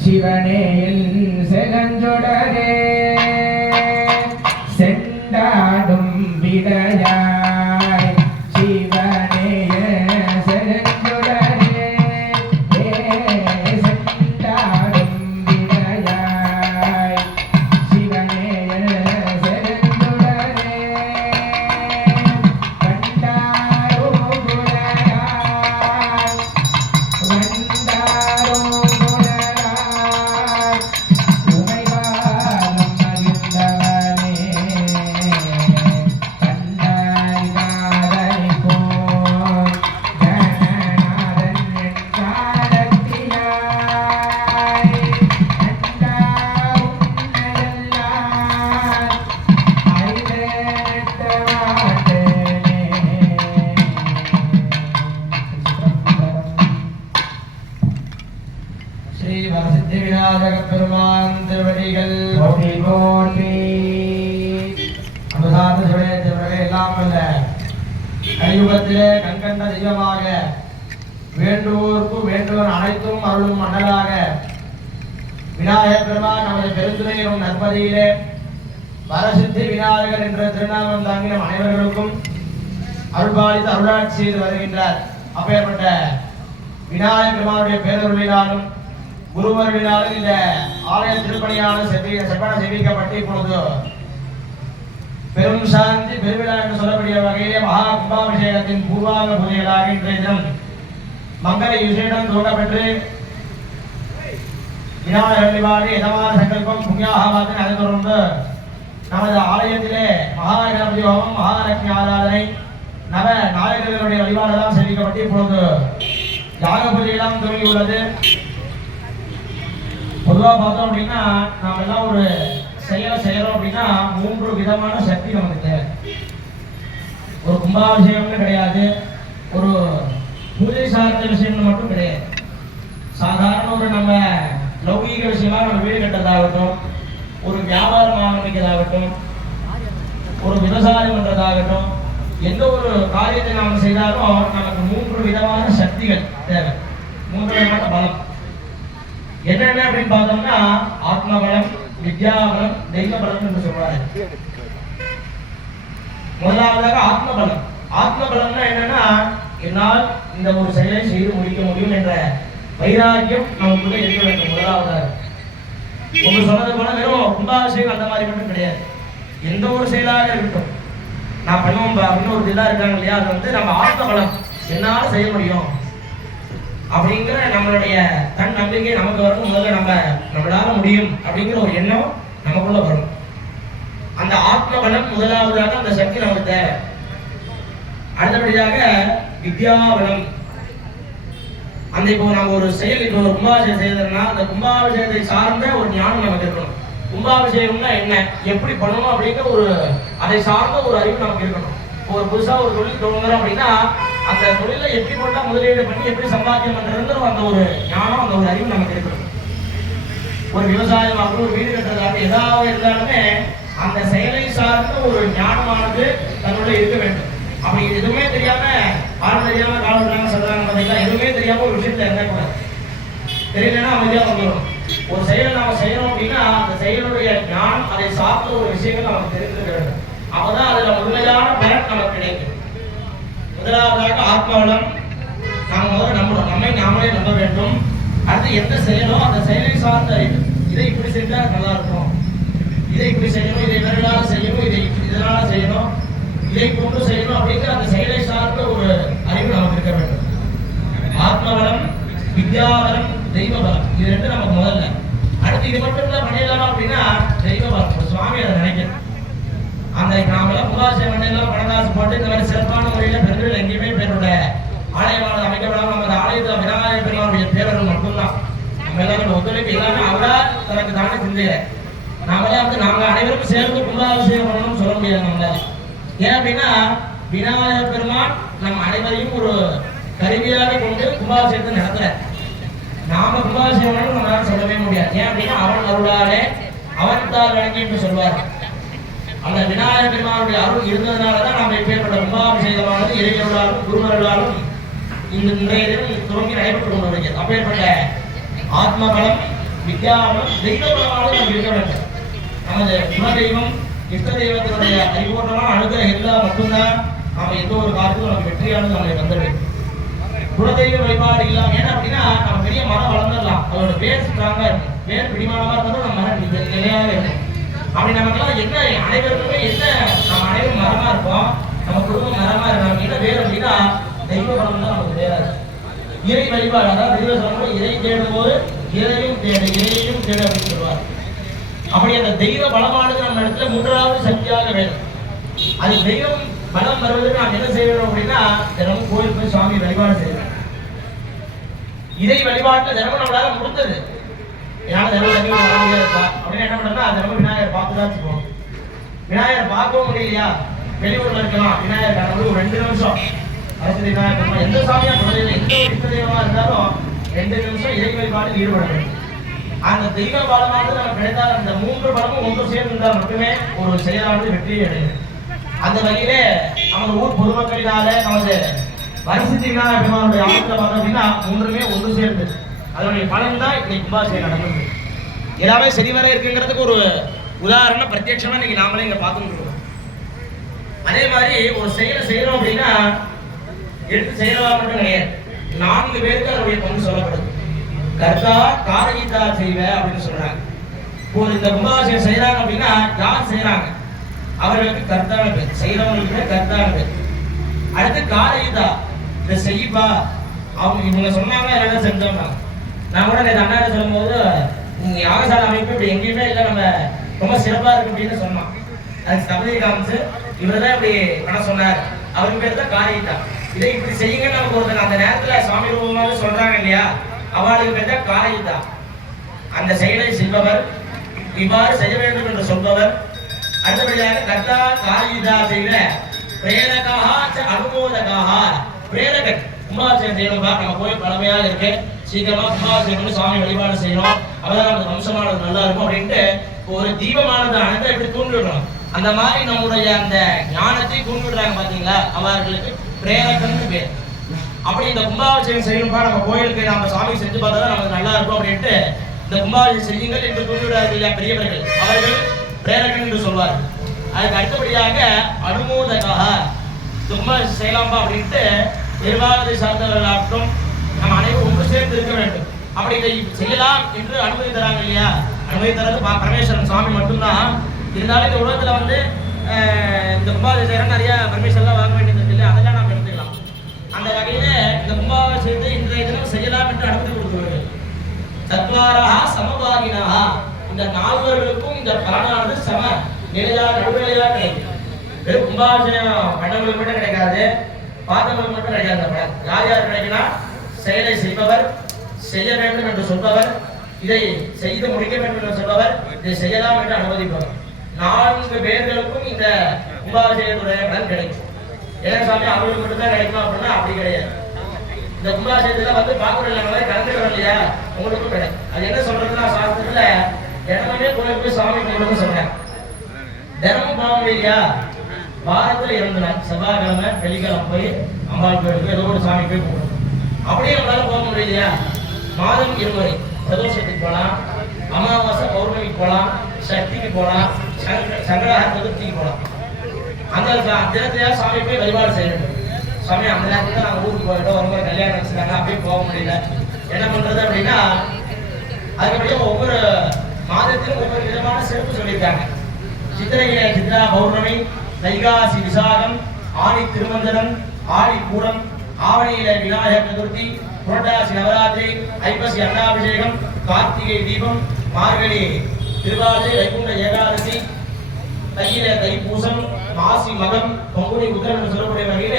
சிவனே என் செகஞ்சொடரே செண்டாடும் விடையாய் சிவனே என் செகஞ்சொடரே செண்டாடும் விடையாய் சிவனே என் செகஞ்சொடரே கண்டாரும் குணராய் வந்தாரும் குணராய் உமைவாரம் மகிழ்ந்தவனே கண்டாய் காதலிப்போம் கணநாதன் என் காலத்தினாய் கண்டா உன்னையெல்லாம் ஐதேட்ட மாட்டேனே ஸ்ரீ வரசித்தி விநாயக பெருமான் திருவடிகள் போற்றி போற்றி அனுசார சிவனே தேவர்களே எல்லாம் அல்ல கலியுகத்திலே கண்கண்ட தெய்வமாக வேண்டுவோர்க்கு வேண்டுவன் அனைத்தும் அருளும் மண்டலாக விநாயகர் பெருமான் நமது பெருந்துறை எனும் நற்பதியிலே வரசித்தி விநாயகர் என்ற திருநாமம் தாங்கின அனைவர்களுக்கும் அருள்பாலித்து அருளாட்சி செய்து வருகின்றார். அப்பேற்பட்ட விநாயகர் பெருமானுடைய பேரருளினாலும் குருவருளினாலும் இந்த ஆலய திருப்பணியான செப்பன செவிக்கப்பட்டு இப்பொழுது பெரும் சாந்தி பெருவிழா என்று சொல்லக்கூடிய வகையிலே மகா கும்பாபிஷேகத்தின் பூர்வாங்க பூஜைகளாக இன்றைய தினம் மங்கள விசேஷம் துவக்கப்பெற்று விநாயகர் வழிபாடு எதமான சங்கல்பம் புண்ணியாகமாத்தின் அதை தொடர்ந்து நமது ஆலயத்திலே மகா கணபதி ஹோமம் மகாலட்சுமி ஆராதனை நவ நாயகர்களுடைய வழிபாடெல்லாம் செவிக்கப்பட்டு இப்பொழுது யாக பூஜையெல்லாம் துவங்கியுள்ளது. பொதுவாக பார்த்தோம் அப்படின்னா நாம் எல்லாம் ஒரு செயலை செய்யறோம் அப்படின்னா 3 விதமான சக்தி நமக்கு தேவை. ஒரு கும்பாபிஷேகம்னு கிடையாது, ஒரு பூஜை சார்ந்த விஷயம்னு மட்டும் கிடையாது. சாதாரண ஒரு நம்ம லௌகீக விஷயமா நம்ம வீடு கட்டுறதாகட்டும், ஒரு வியாபாரம் ஆரம்பிக்கிறதாகட்டும், ஒரு விவசாயம் பண்றதாகட்டும், எந்த ஒரு காரியத்தை நாம் செய்தாலும் நமக்கு 3 விதமான சக்திகள் தேவை, 3 விதமான பலம். என்னென்ன அப்படின்னு பார்த்தோம்னா ஆத்ம பலம், வித்யா பலம், தெய்வ பலம் என்று சொல்றாரு. முதலாவதாக ஆத்ம பலம். ஆத்ம பலம்னா என்னன்னா என்னால் இந்த ஒரு செயலை செய்து முடிக்க முடியும் என்ற வைராக்கியம் நமக்குள்ள இருக்க வேண்டும். முதலாவதாக உங்களுக்கு சொன்னது போல வெறும் கும்பாபிஷேகம் அந்த மாதிரி மட்டும் கிடையாது. எந்த ஒரு செயலாக இருக்கட்டும், நான் பண்ணுவோம் அப்படின்னு ஒரு இதா இருக்காங்க இல்லையா, அது வந்து நம்ம ஆத்ம பலம், என்னால செய்ய முடியும் அப்படிங்கிற நம்மளுடைய தன் நம்பிக்கை நமக்கு வரணும். முதல்ல நம்மளால முடியும் அப்படிங்கிற ஒரு எண்ணம் நமக்குள்ள வரும். ஆத்மபலம் முதலாவதாக அந்த சக்தி நமக்கு தேவை. அடுத்தபடியாக வித்யாபலம். அந்த இப்போ நம்ம ஒரு செயல், இப்போ ஒரு கும்பாபிஷேகம் செய்யறதுன்னா அந்த கும்பாபிஷேகத்தை சார்ந்த ஒரு ஞானம் நமக்கு இருக்கணும். கும்பாபிஷேகம்னா என்ன, எப்படி பண்ணணும் அப்படிங்கிற ஒரு அதை சார்ந்த ஒரு அறிவு நமக்கு இருக்கணும். ஒரு புதுசா ஒரு தொழில் தொடங்குறோம் அப்படின்னா அந்த தொழிலை எப்படி போட்டா முதலீடு பண்ணி எப்படி சம்பாத்தியம் பண்றதுங்கிற அந்த ஒரு ஞானம், அந்த ஒரு அறிவு நமக்கு இருக்கணும். ஒரு விவசாயமாக ஒரு வீடு கட்டுறதாக எதாவது இருந்தாலுமே அந்த செயலை சார்ந்த ஒரு ஞானமானது தன்னுடைய இருக்க வேண்டும். அப்படி எதுவுமே தெரியாம ஆரம்ப தெரியாம காலம் சொல்றாங்க பார்த்தீங்களா, எதுவுமே தெரியாம ஒரு விஷயத்துல இறங்கக்கூடாது. தெரியலன்னா அமைதியா வந்துடும். ஒரு செயலை நாம செய்யறோம் அப்படின்னா அந்த செயலுடைய ஞானம், அதை சார்ந்த ஒரு விஷயங்கள் நமக்கு தெரிஞ்சுக்க வேண்டும். அப்பதான் அதுல முழுமையான பலன் நமக்கு கிடைக்கும். முதலாவதாக ஆத்மவளம். நாம முதல்ல நம்பணும், நம்மை நாமளே நம்ப வேண்டும். அடுத்து எந்த செயலோ அந்த செயலை சார்ந்த அறிவு. இதை இப்படி செஞ்சா நல்லா இருக்கும், இதை இப்படி செய்யணும், இதை விரலால செய்யணும், இதை இதனால செய்யணும், இதை கொண்டு செய்யணும் அப்படிங்கிற அந்த செயலை சார்ந்த ஒரு அறிவு நமக்கு இருக்க வேண்டும். ஆத்மபலம், வித்யாபலம், தெய்வ பலம், இது ரெண்டு நமக்கு முதல்ல. அடுத்து இது மட்டும் தான் பண்ணிடலாமா அப்படின்னா தெய்வ பலம். சுவாமி அதை நினைக்கணும். அந்த நாமெல்லாம் கும்பாபிஷேகம் பண்ணலாம், பணக்காசு போட்டு இந்த மாதிரி சிறப்பான முறையில பெண்கள் எங்கேயுமே பேரோட ஆலயமானது அமைக்கப்படாம நம்ம ஆலயத்தில் விநாயகர் பெருமானுடைய பேரர்கள் மட்டும்தான். நம்ம எல்லாரும் ஒத்துழைப்பு எல்லாமே அவரா தனக்கு தானே சிந்தையில நாமெல்லாம் வந்து நாங்க அனைவரும் சேர்ந்து கும்பாபிஷேகம் பண்ணணும்னு சொல்ல முடியாது நம்மளால. ஏன் அப்படின்னா விநாயகர் பெருமான் நம்ம அனைவரையும் ஒரு கருவியாக கொண்டு கும்பாபிஷேகத்தை நடத்துற. நாம கும்பாபிஷேகம் பண்ணணும் நம்மளால சொல்லவே முடியாது. ஏன் அப்படின்னா அவன் அருளாலே அவன் தான் வழங்கி என்று சொல்வார். அந்த விநாயகர் பெருமானுடைய அருள் இருந்ததுனாலதான் நம்ம இப்பேற்பட்ட கும்பாபிஷேகமானது இறைவர்களாலும் குருவர்களாலும் இன்றைய தினம் துவங்கி நடைபெற்று கொண்டு வருகிறது. அப்பேற்பட்ட ஆத்மபலம், வித்யாபலம், தெய்வபலமாக நம்ம இருக்க வேண்டும். நமது குலதெய்வம், இஷ்ட தெய்வத்தினுடைய அறிவோட்டமான அனுகிரகம் இருந்தால் மட்டும்தான் நம்ம எந்த ஒரு காலத்திலும் நமக்கு வெற்றியானது நம்மளை வந்துடும். குலதெய்வ வழிபாடு இல்லாம ஏன்னா அப்படின்னா நம்ம பெரிய மரம் வளர்ந்துடலாம், அதோட வேர் ஸ்ட்ராங்கா இருக்கும். வேர் பிடிமானமா இருந்தாலும் நம்ம மரம் நிலையாக இருக்கும். அப்படி நமக்கெல்லாம் என்ன அனைவருக்குமே என்ன, நம்ம அனைவரும் மரமா இருப்போம், நம்ம குடும்பம் மரமா இருக்காங்க. என்ன வேறு அப்படின்னா தெய்வ பலம் தான் நமக்கு வேறாது. இறை வழிபாடு, அதாவது தெய்வ சொல்லும்போது இறை தேடும் போது இறையும் தேடு, இறையையும் தேடு அப்படின்னு சொல்லுவார். அப்படி அந்த தெய்வ பலமானது நம்ம இடத்துல மூன்றாவது சக்தியாக வேணும். அது தெய்வம் பலம் வருவதற்கு நாம் என்ன செய்யணும் அப்படின்னா தினமும் கோயில் போய் சுவாமி வழிபாடு செய்யணும். இறை வழிபாட்டுல தினமும் நம்மளால முடிந்தது ஏன்னா தினமும் தண்ணி வர முடியாதுப்பா அப்படின்னு என்ன பண்ணா தினமும் விநாயகர் பார்த்துதான் செய்வோம். விநாயகர் பார்க்கவும் முடியலையா, வெளியூர்ல இருக்கலாம், விநாயகர் கடவுள் ஒரு 2 நிமிஷம் அரசு விநாயகர் எந்த சாமியா குழந்தைகள் எந்த ஒரு இஷ்ட தெய்வமா இருந்தாலும் 2 நிமிஷம் இறை வழிபாட்டில் ஈடுபட வேண்டும். அந்த தெய்வ பலமானது நமக்கு கிடைத்தால் அந்த 3 பலமும் ஒன்று சேர்ந்திருந்தால் மட்டுமே ஒரு செயலானது வெற்றியை அடையும். அந்த வகையிலே நமது ஊர் பொதுமக்களினால நமது வரிசை விநாயகர் பெருமானுடைய ஆலயத்தில் பார்த்தோம் அப்படின்னா 3மே ஒன்று சேர்ந்து அதனுடைய பலன் தான் இன்னைக்கு கும்பாபிஷேகம் நடந்தது. எல்லாமே சரிவர இருக்குங்கிறதுக்கு ஒரு உதாரணம் பிரத்யட்சமா இன்னைக்கு நாமளே இங்க பார்த்துட்டு இருக்கோம். அதே மாதிரி ஒரு செயலை செய்யறோம் அப்படின்னா எடுத்து செய்யறவா மட்டும் கிடையாது, 4 பேருக்கு அதனுடைய பங்கு சொல்லப்படுது. கர்த்தா காரகிதா செய்வ அப்படின்னு சொல்றாங்க. இப்போ இந்த கும்பாபிஷேகம் செய்யறாங்க அப்படின்னா யார் செய்யறாங்க, அவர்களுக்கு கர்த்தான பேர், செய்யறவங்களுக்கு கர்த்தான பேர். அடுத்து காரகிதா, இதை செய்யப்பா அவங்க இவங்க சொன்னாங்க எல்லாம் செஞ்சோம்னா. நான் கூட நேற்று அண்ணா சொல்லும் போது யாகசாலை அமைப்பு இப்படி எங்கேயுமே இல்லை, நம்ம ரொம்ப சிறப்பா இருக்கு அப்படின்னு சொன்னோம். அதுக்கு சபதியை காமிச்சு இவர் தான் இப்படி பண்ண சொன்னார், அவருக்கு பேர் தான் காரகிதா. இதை இப்படி செய்யுங்கன்னு நமக்கு ஒருத்தர் அந்த நேரத்துல சுவாமி ரூபமாக சொல்றாங்க இல்லையா, அவளுக்கு பேர் தான் காரகிதா. அந்த செயலை செய்பவர், இவ்வாறு செய்ய வேண்டும் என்று சொல்பவர். அடுத்தபடியாக கர்த்தா காரகிதா செய்கிற பிரேரகாக அனுமோதகாக, பிரேரகன் கும்பாபிஷேகம் செய்யணும்பா, நம்ம போய் பழமையாக இருக்கு, சீக்கிரமா கும்பாபிஷேகம் சுவாமி வழிபாடு செய்யணும், அப்பதான் நமக்கு வம்சமானது நல்லா இருக்கும் அப்படின்ட்டு ஒரு தீபமானது அனைத்தை எப்படி தூண்டிவிடணும். அந்த மாதிரி நம்முடைய அந்த ஞானத்தை தூண்டிவிடுறாங்க பாத்தீங்களா, அவர்களுக்கு பிரேரகன் பேர். அப்படி இந்த கும்பாபிஷேகம் செய்யணும்பா, நம்ம கோயிலுக்கு நம்ம சாமி செஞ்சு பார்த்தா நமக்கு நல்லா இருக்கும் அப்படின்ட்டு இந்த கும்பாபிஷேகம் செய்யுங்கள் என்று தூண்டிவிடுறார்கள் இல்லையா பெரியவர்கள், அவர்கள் பிரேரகன் என்று சொல்வார். அதுக்கு அடுத்தபடியாக அனுமோதகாக கும்பாபிஷேகம் செய்யலாம்பா அப்படின்ட்டு நிர்வாகத்தை சார்ந்தவர்களாகட்டும் நம்ம அனைவரும் ஒன்று சேர்ந்து இருக்க வேண்டும். அப்படி இதை செய்யலாம் என்று அனுமதி தராங்க இல்லையா, அனுமதி தரது பரமேஸ்வரன் சுவாமி மட்டும்தான். இருந்தாலும் இந்த உலகத்துல வந்து இந்த கும்பாபிஷேகம் நிறைய பர்மிஷன்லாம் வாங்க வேண்டியது இருக்கு இல்லையா, அதெல்லாம் நாம் எடுத்துக்கலாம். அந்த வகையில இந்த கும்பாபிஷேகத்தை இன்றைய தினம் செய்யலாம் என்று அனுமதி கொடுத்துள்ளது. சத்வாரா சமபாகினா, இந்த 4 இந்த பலனானது சம. நிலையா நடுநிலையா கிடைக்கும். வெறும் கும்பாபிஷேகம் பண்ணவங்களுக்கு மட்டும் கிடைக்காது, பார்த்தவங்களுக்கு மட்டும் கிடைக்காது. யார் யார் கிடைக்குன்னா செயலை செய்பவர், செய்ய வேண்டும் என்று சொல்பவர், இதை செய்து முடிக்க வேண்டும் என்று சொல்பவர், இதை செய்யலாம் என்று அனுமதிப்பவர், 4 பேர்களுக்கும் இந்த கும்பாபிஷேகத்துடைய பலன் கிடைக்கும். ஏன்னா சாமி அவங்களுக்கு மட்டும்தான் கிடைக்கும் அப்படின்னா அப்படி கிடையாது. இந்த கும்பாபிஷேகத்துல வந்து பாக்குறவங்கள கலந்துக்கிறோம் இல்லையா, உங்களுக்கும் கிடைக்கும். அது என்ன சொல்றதுன்னா சாஸ்திரத்துல தினமே கோயிலுக்கு போய் சாமி கும்பிடுன்னு சொல்றேன். தினமும் போக முடியலையா, வாரத்துல 2 நாள் செவ்வாய்க்கிழமை வெள்ளிக்கிழமை போய் அம்பாள் கோயிலுக்கு ஏதோ ஒரு சாமி போய் கும்பிடணும். அப்படியே நம்மளால போக முடியலையா, மாதம் 2 முறை பிரதோஷத்துக்கு போகலாம், அமாவாசை பௌர்ணமிக்கு போகலாம், சக்திக்கு போகலாம், சங்கடஹர சதுர்த்திக்கு போகலாம். அந்த தினத்தையா சாமி போய் வழிபாடு செய்ய வேண்டும். சாமி அந்த நேரத்துல நாங்கள் ஊருக்கு போயிட்டோம், ஒரு முறை கல்யாணம் வச்சுருக்காங்க, அப்படியே போக முடியல, என்ன பண்றது அப்படின்னா அதுக்கப்புறம் ஒவ்வொரு மாதத்திலும் ஒவ்வொரு விதமான சிறப்பு சொல்லியிருக்காங்க. சித்திரையில சித்ரா பௌர்ணமி, வைகாசி விசாகம், ஆணி திருமஞ்சனம், ஆடி பூரம், ஆவணியில விநாயகர் சதுர்த்தி, புரட்டாசி நவராத்திரி, ஐப்பசி அன்னாபிஷேகம், கார்த்திகை தீபம், மார்கழி திருவாதிரை, வைகுண்ட ஏகாதசி, தையில தைப்பூசம், மாசி மகம், பங்குனி உத்திரம் என்று சொல்லக்கூடிய வகையில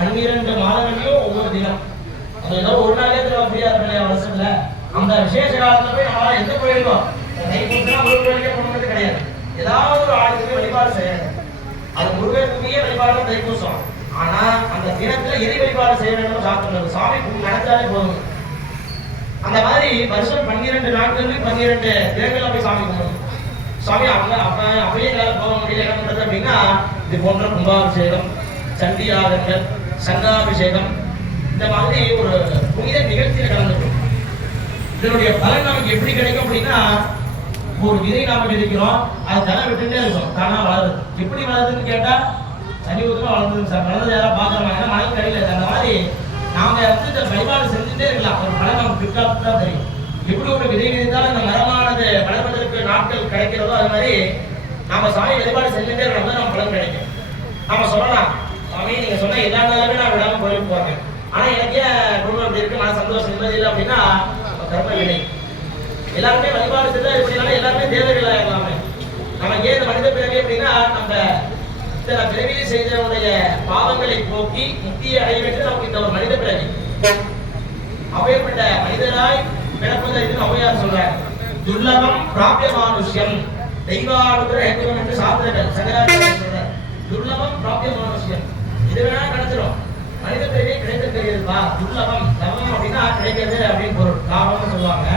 12 மாதங்களிலும் ஒவ்வொரு தினம். அது ஏதோ ஒரு நாளே ஃப்ரீயா இருக்க அவசியம்ல. அந்த விசேஷ காலத்துல போய் நம்மளால எந்த கோயிலுக்கும் தைப்பூசம் ஒரு கோயிலுக்கே போனது கிடையாது. ஏதாவது ஒரு ஆளுக்கு வழிபாடு செய்யணும். அது முருகனுக்குரிய வழிபாடு தைப்பூசம். ஆனா அந்த தினத்துல எதை வழிபாடு செய்ய வேண்டும் சாப்பிட்டு சாமி நடத்தாலே போதும். அந்த மாதிரி வருஷம் 12 நாட்களுக்கு 12 தினங்கள்ல போய் சாமி கும்பிடணும். சாமி அப்பயே போக முடியல, என்ன பண்றது அப்படின்னா இது போன்ற கும்பாபிஷேகம், சண்டி யாகங்கள், சங்காபிஷேகம், இந்த மாதிரி ஒரு புனித நிகழ்ச்சியில கலந்துக்கும். இதனுடைய பலன் நமக்கு எப்படி கிடைக்கும் அப்படின்னா, ஒரு விதை நாம விதைக்கிறோம், அது தலை விட்டுட்டே இருக்கும், தானா வளருது. எப்படி வளருதுன்னு கேட்டா தனி ஊத்துல வளர்ந்துருக்கு சார், வளர்ந்து யாராவது பாக்குறாங்க, மழை கடையில் அந்த மாதிரி நாம வந்து இந்த வழிபாடு செஞ்சுட்டே இருக்கலாம். ஒரு பலன் நமக்கு பிற்காலத்து தான் தெரியும். எப்படி ஒரு விதை விதைத்தாலும் இந்த மரமானது வளர்வதற்கு நாட்கள் கிடைக்கிறதோ அது மாதிரி நாம சாமி வழிபாடு செஞ்சுட்டே இருக்கணும், நம்ம பலன் கிடைக்கும். நாம சொல்லலாம், சாமி நீங்க சொன்ன எல்லா நாளுமே நான் விடாம கோயிலுக்கு போறேன், ஆனா எனக்கு ஏன் குடும்பம் அப்படி இருக்கு, நான் சந்தோஷம் நிம்மதி இல்லை அப்படின்னா கர்ம வினை. எல்லாருமே வழிபாடு செஞ்சா எப்படினாலும் எல்லாருமே தேவைகளா இருக்கலாமே. நமக்கு ஏன் இந்த மனித பிறவி அப்படின்னா, நம்ம இத்தனை பிறவியை செய்தவனுடைய பாவங்களை போக்கி முக்தியை அடைய வேண்டும். நமக்கு இந்த ஒரு மனித பிறவி, அப்பேற்பட்ட மனிதராய் பிறப்பது என்று ஔவையார் சொல்றார். துர்லபம் பிராபிய மானுஷ்யம் தெய்வானுகிரகம் என்று சாஸ்திரங்கள் சங்கராச்சாரியர் சொல்றார். துர்லபம் பிராபிய மானுஷ்யம், இது வேணா கிடைச்சிடும், மனித பிறவி கிடைக்க தெரியுதுப்பா. துர்லபம் லபம் அப்படின்னா கிடைக்கிறது அப்படின்னு பொருள், லாபம்னு சொல்லுவாங்க.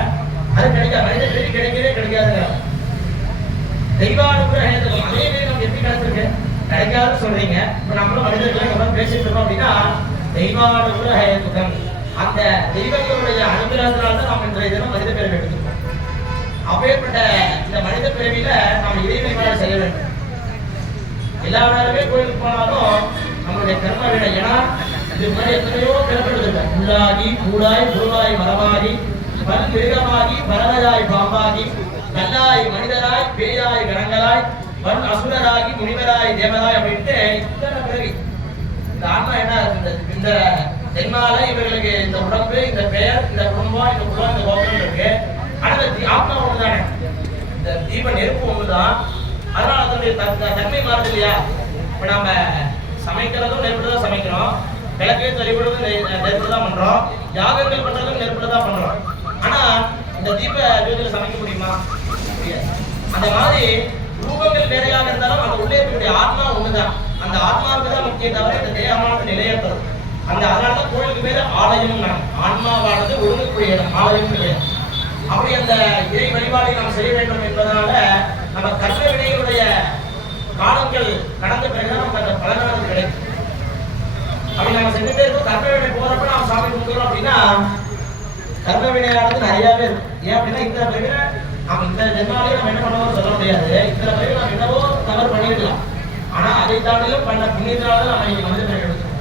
அது கிடைக்காது, மனித பிறவி கிடைக்கவே கிடைக்காதுங்க. தெய்வானுகிரகம் அதே மாதிரி நமக்கு எப்படி கிடைச்சிருக்கு, கிடைக்காதுன்னு சொல்றீங்க. இப்ப நம்மளும் மனிதர்கள் பேசிட்டு இருக்கோம் அப்படின்னா தெய்வானுகிரகம், அந்த தெய்வங்களுடைய அனுகிரகத்தினால்தான் நாம் இன்றைய தினம் மனித பிறவி எடுத்துக்கோம். அப்பேற்பட்ட இந்த மனித பிறவியில நாம் இறை வழிபாடு செய்ய வேண்டும். எல்லா நாளுமே கோயிலுக்கு போனாலும் நம்மளுடைய கர்ம வினை, ஏன்னா இது மாதிரி எத்தனையோ பிறப்பெடுத்திருக்க, உள்ளாகி கூடாய் புழுவாய் மரமாகி பல் மிருகமாகி பறவையாய் பாம்பாகி கல்லாய் மனிதராய் பேயாய் கணங்களாய் வன் அசுரராகி முனிவராய் தேவராய் அப்படின்ட்டு இத்தனை பிறவி. இந்த ஆன்மா என்ன, இந்த ஜென்மால இவர்களுக்கு இந்த உடம்பு, இந்த பெயர், இந்த குடும்பம், இந்த குலம், இந்த கோபம் இருக்கு. ஆனா ஆத்மா ஒண்ணுதானே, இந்த தீப நெருப்பு ஒண்ணுதான். அதனால அதனுடைய தன்மை மாறுது இல்லையா. இப்ப நம்ம சமைக்கிறதும் நெருப்புல தான் சமைக்கிறோம், விளக்கே வழிபடுறதும் நெருப்புல தான் பண்றோம், யாகங்கள் பண்றதும் நெருப்புல தான் பண்றோம். ஆனா இந்த தீப ஜோதியில சமைக்க முடியுமா? அந்த மாதிரி ரூபங்கள் வேறையாக இருந்தாலும் அந்த உள்ளே இருக்கக்கூடிய ஆத்மா ஒண்ணுதான். அந்த ஆத்மாவுக்கு தான் முக்கிய தவிர இந்த தேகமானது நிலையற்றது. அந்த அதனாலதான் கோயிலுக்கு பேரு ஆலயம். ஆன்மாவானது ஒழுங்கக்கூடிய ஆலயம் கிடையாது. அப்படி அந்த இறை வழிபாடை நாம் செய்ய வேண்டும் என்பதனால நம்ம கர்ம வினைகளுடைய காலங்கள் கடந்த பிறகுதான் நமக்கு அந்த பலனானது கிடைக்கும். அப்படி நம்ம செஞ்சுட்டே இருக்கோம். கர்ம வினை போறப்ப நாம் சாமி கும்பிடுறோம் அப்படின்னா கர்ம வினையானது நிறையவே இருக்கும். ஏன் அப்படின்னா இந்த பிறகு நம்ம இந்த ஜென்மாலே நம்ம என்ன பண்ணுவோம் சொல்ல முடியாது. இந்த பிறகு நம்ம என்னவோ தவறு பண்ணிடலாம், ஆனா அதை தாண்டிலும் பண்ண புண்ணியத்தினால நம்ம இன்னைக்கு மனித பிறகு எடுத்துக்கணும்.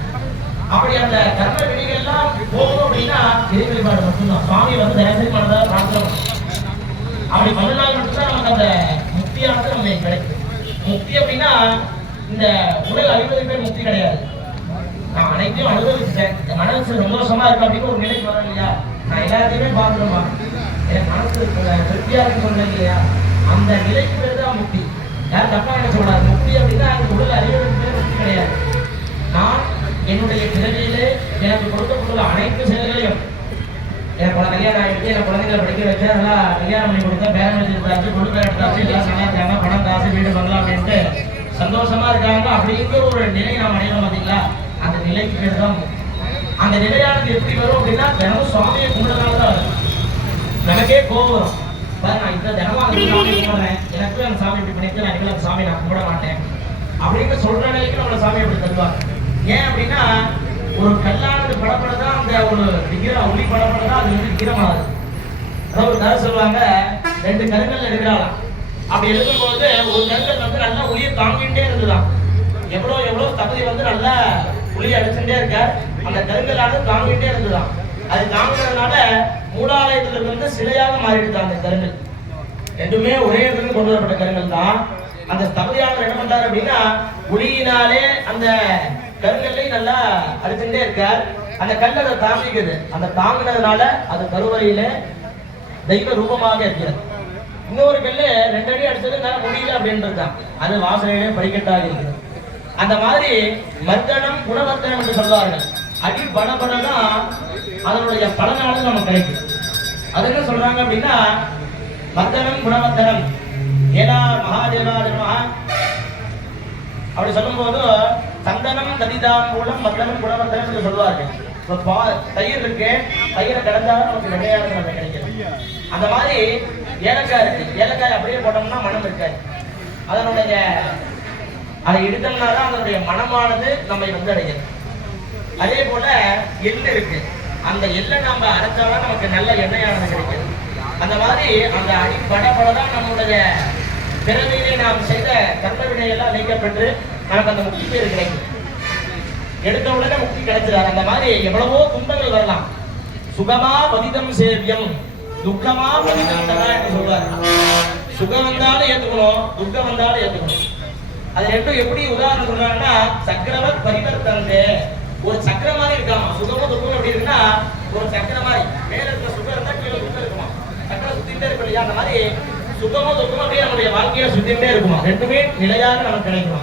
அப்படி அந்த கர்ம வினைகள் எல்லாம் போகணும் அப்படின்னா இறை வழிபாடு மட்டும்தான். சுவாமி வந்து தயவுசெய்து பண்ணதா பிரார்த்தனை. அப்படி பண்ணலாம் மட்டும்தான் நமக்கு அந்த முக்தியானது நம்ம கிடைக்கும். முக்தி அப்படின்னா இந்த உடல் அழிவதற்கு பேர் முக்தி கிடையாது. நான் அனைத்தையும் அனுபவிச்சுட்டேன், என் மனசு சந்தோஷமா இருக்கு அப்படின்னு ஒரு நிலைக்கு வர இல்லையா. நான் எல்லாத்தையுமே பார்க்கணுமா, என் மனசு திருப்தியா இருக்கு சொல்றேன் இல்லையா, அந்த நிலைக்கு பேர் தான் முக்தி. யாரும் தப்பா நினைச்ச கூடாது. முக்தி அப்படின்னா அந்த உடல் அறிவதற்கு முக்தி கிடையாது. நான் என்னுடைய பிறவியிலே எனக்கு கொடுக்கப்பட்டுள்ள அனைத்து செயல்களையும் எனக்கு கல்யாணம் ஆகிடுச்சு, எனக்கு குழந்தைகளை படிக்க வச்சு நல்லா கல்யாணம் பண்ணி கொடுத்தா பேரம் வச்சிருக்காச்சு, பொண்ணு பேர் எடுத்தாச்சு, எல்லாம் நல்லா இருக்காங்க, பணம் காசு வீடு பண்ணலாம் அப்படின்ட்டு சந்தோஷமா இருக்காங்க. அப்படிங்கிற ஒரு நிலை நாம் அடையணும் பார்த்தீங்களா? அந்த நிலைக்கு பேர் தான். அந்த நிலையானது எப்படி வரும் அப்படின்னா தினமும் சுவாமியை கும்பிடுறதுனால தான் வரும். நமக்கே கோபம் வரும். நான் இந்த தினமும் அந்த சாமி கும்பிடுறேன், எனக்கு அந்த சாமி இப்படி பண்ணிட்டு நான் அந்த சாமி நான் கும்பிட மாட்டேன் அப்படின்னு சொல்ற நிலைக்கு நம்மளை சாமி அப்படி தருவாங்க. ஏன் அப்படின்னா ஒரு கல்லானது படப்படதான் அந்த ஒரு விக்கிரம் ஒளி படப்படதான் அது வந்து விக்கிரமாகுது. அதாவது ஒரு கதை சொல்லுவாங்க, 2 கருங்கல் எடுக்கிறாளாம். அப்படி எடுக்கும்போது ஒரு கருங்கல் வந்து நல்லா ஒளியை தாங்கிட்டே இருந்துதான். எவ்வளவு தகுதி வந்து நல்லா ஒளி அடிச்சுட்டே இருக்கார். அந்த கருங்கலானது தாங்கிட்டே இருந்துதான். அது தாங்கினதுனால மூலாலயத்துல இருந்து சிலையாக மாறிடுதான் அந்த கருங்கல். ரெண்டுமே ஒரே இடத்துல கொண்டு வரப்பட்ட கருங்கல் தான். அந்த தகுதியானவர் என்ன பண்றாரு அப்படின்னா ஒளியினாலே அந்த கருங்கல்லை நல்லா அடிச்சுட்டே இருக்கார். அந்த கல் அதை தாங்கிக்குது. அந்த தாங்கினதுனால அது கருவறையில தெய்வ ரூபமாக இருக்கிறது. இன்னொரு கல்லு 2 அடி அடிச்சது நல்லா முடியல அப்படின்னு இருக்கான். அது வாசனையிலே படிக்கட்டாக இருக்குது. அந்த மாதிரி மர்தனம் குணவர்த்தனம் என்று சொல்வார்கள். அடி படபடதான் அதனுடைய பலனானது நமக்கு கிடைக்கும். அது என்ன சொல்றாங்க அப்படின்னா மர்தனம் குணவர்த்தனம் ஏனா மகாதேவாதிரமா அப்படி சொல்லும் போது சந்தனம் ததிதாம் மூலம் மர்தனம் குணவர்த்தனம் என்று சொல்வார்கள். தயிர் இருக்கு, தயிரை கடந்தாலும் நமக்கு வெள்ளையாக நமக்கு கிடைக்கும். அந்த மாதிரி ஏலக்காய் இருக்கு, ஏலக்காய் அப்படியே போட்டோம்னா மனம் இருக்காது. அதனுடைய அதை எடுத்தோம்னா தான் அதனுடைய மனமானது நம்மை வந்து அடைகிறது. அதே போல எள்ளு இருக்கு, அந்த எள்ளை நம்ம அரைச்சாதான் நமக்கு நல்ல எண்ணெயானது கிடைக்கும். அந்த மாதிரி அந்த அடிப்படப்படதான் நம்முடைய பிறவியிலே நாம் செய்த கர்ம வினையெல்லாம் நீக்கப்பட்டு நமக்கு அந்த முக்தி பேர் கிடைக்கும். எடுத்த உடனே முக்தி கிடைச்சிடாது. அந்த மாதிரி எவ்வளவோ துன்பங்கள் வரலாம். சுகமா பதிதம் சேவியம் துக்கமா பதிதம் தரா என்று சொல்வார். சுகம் வந்தாலும் ஏத்துக்கணும், துக்கம் வந்தாலும் ஏத்துக்கணும். அது ரெண்டும் எப்படி உதாரணம் சொல்றாங்கன்னா சக்கரவத் பரிவர்த்தந்தே. ஒரு சக்கர மாதிரி இருக்காமா. சுகமும் துக்கமும் எப்படி இருக்குன்னா ஒரு சக்கர மாதிரி மேல இருக்கிற சுகம் இருந்தா கீழே துக்கம் இருக்குமா. சக்கரை சுத்திட்டே இருக்கும் இல்லையா? அந்த மாதிரி சுகமும் துக்கமும் அப்படியே நம்முடைய வாழ்க்கையில சுத்திட்டே இருக்குமா. ரெண்டுமே நிலையாக நமக்கு கிடைக்குமா.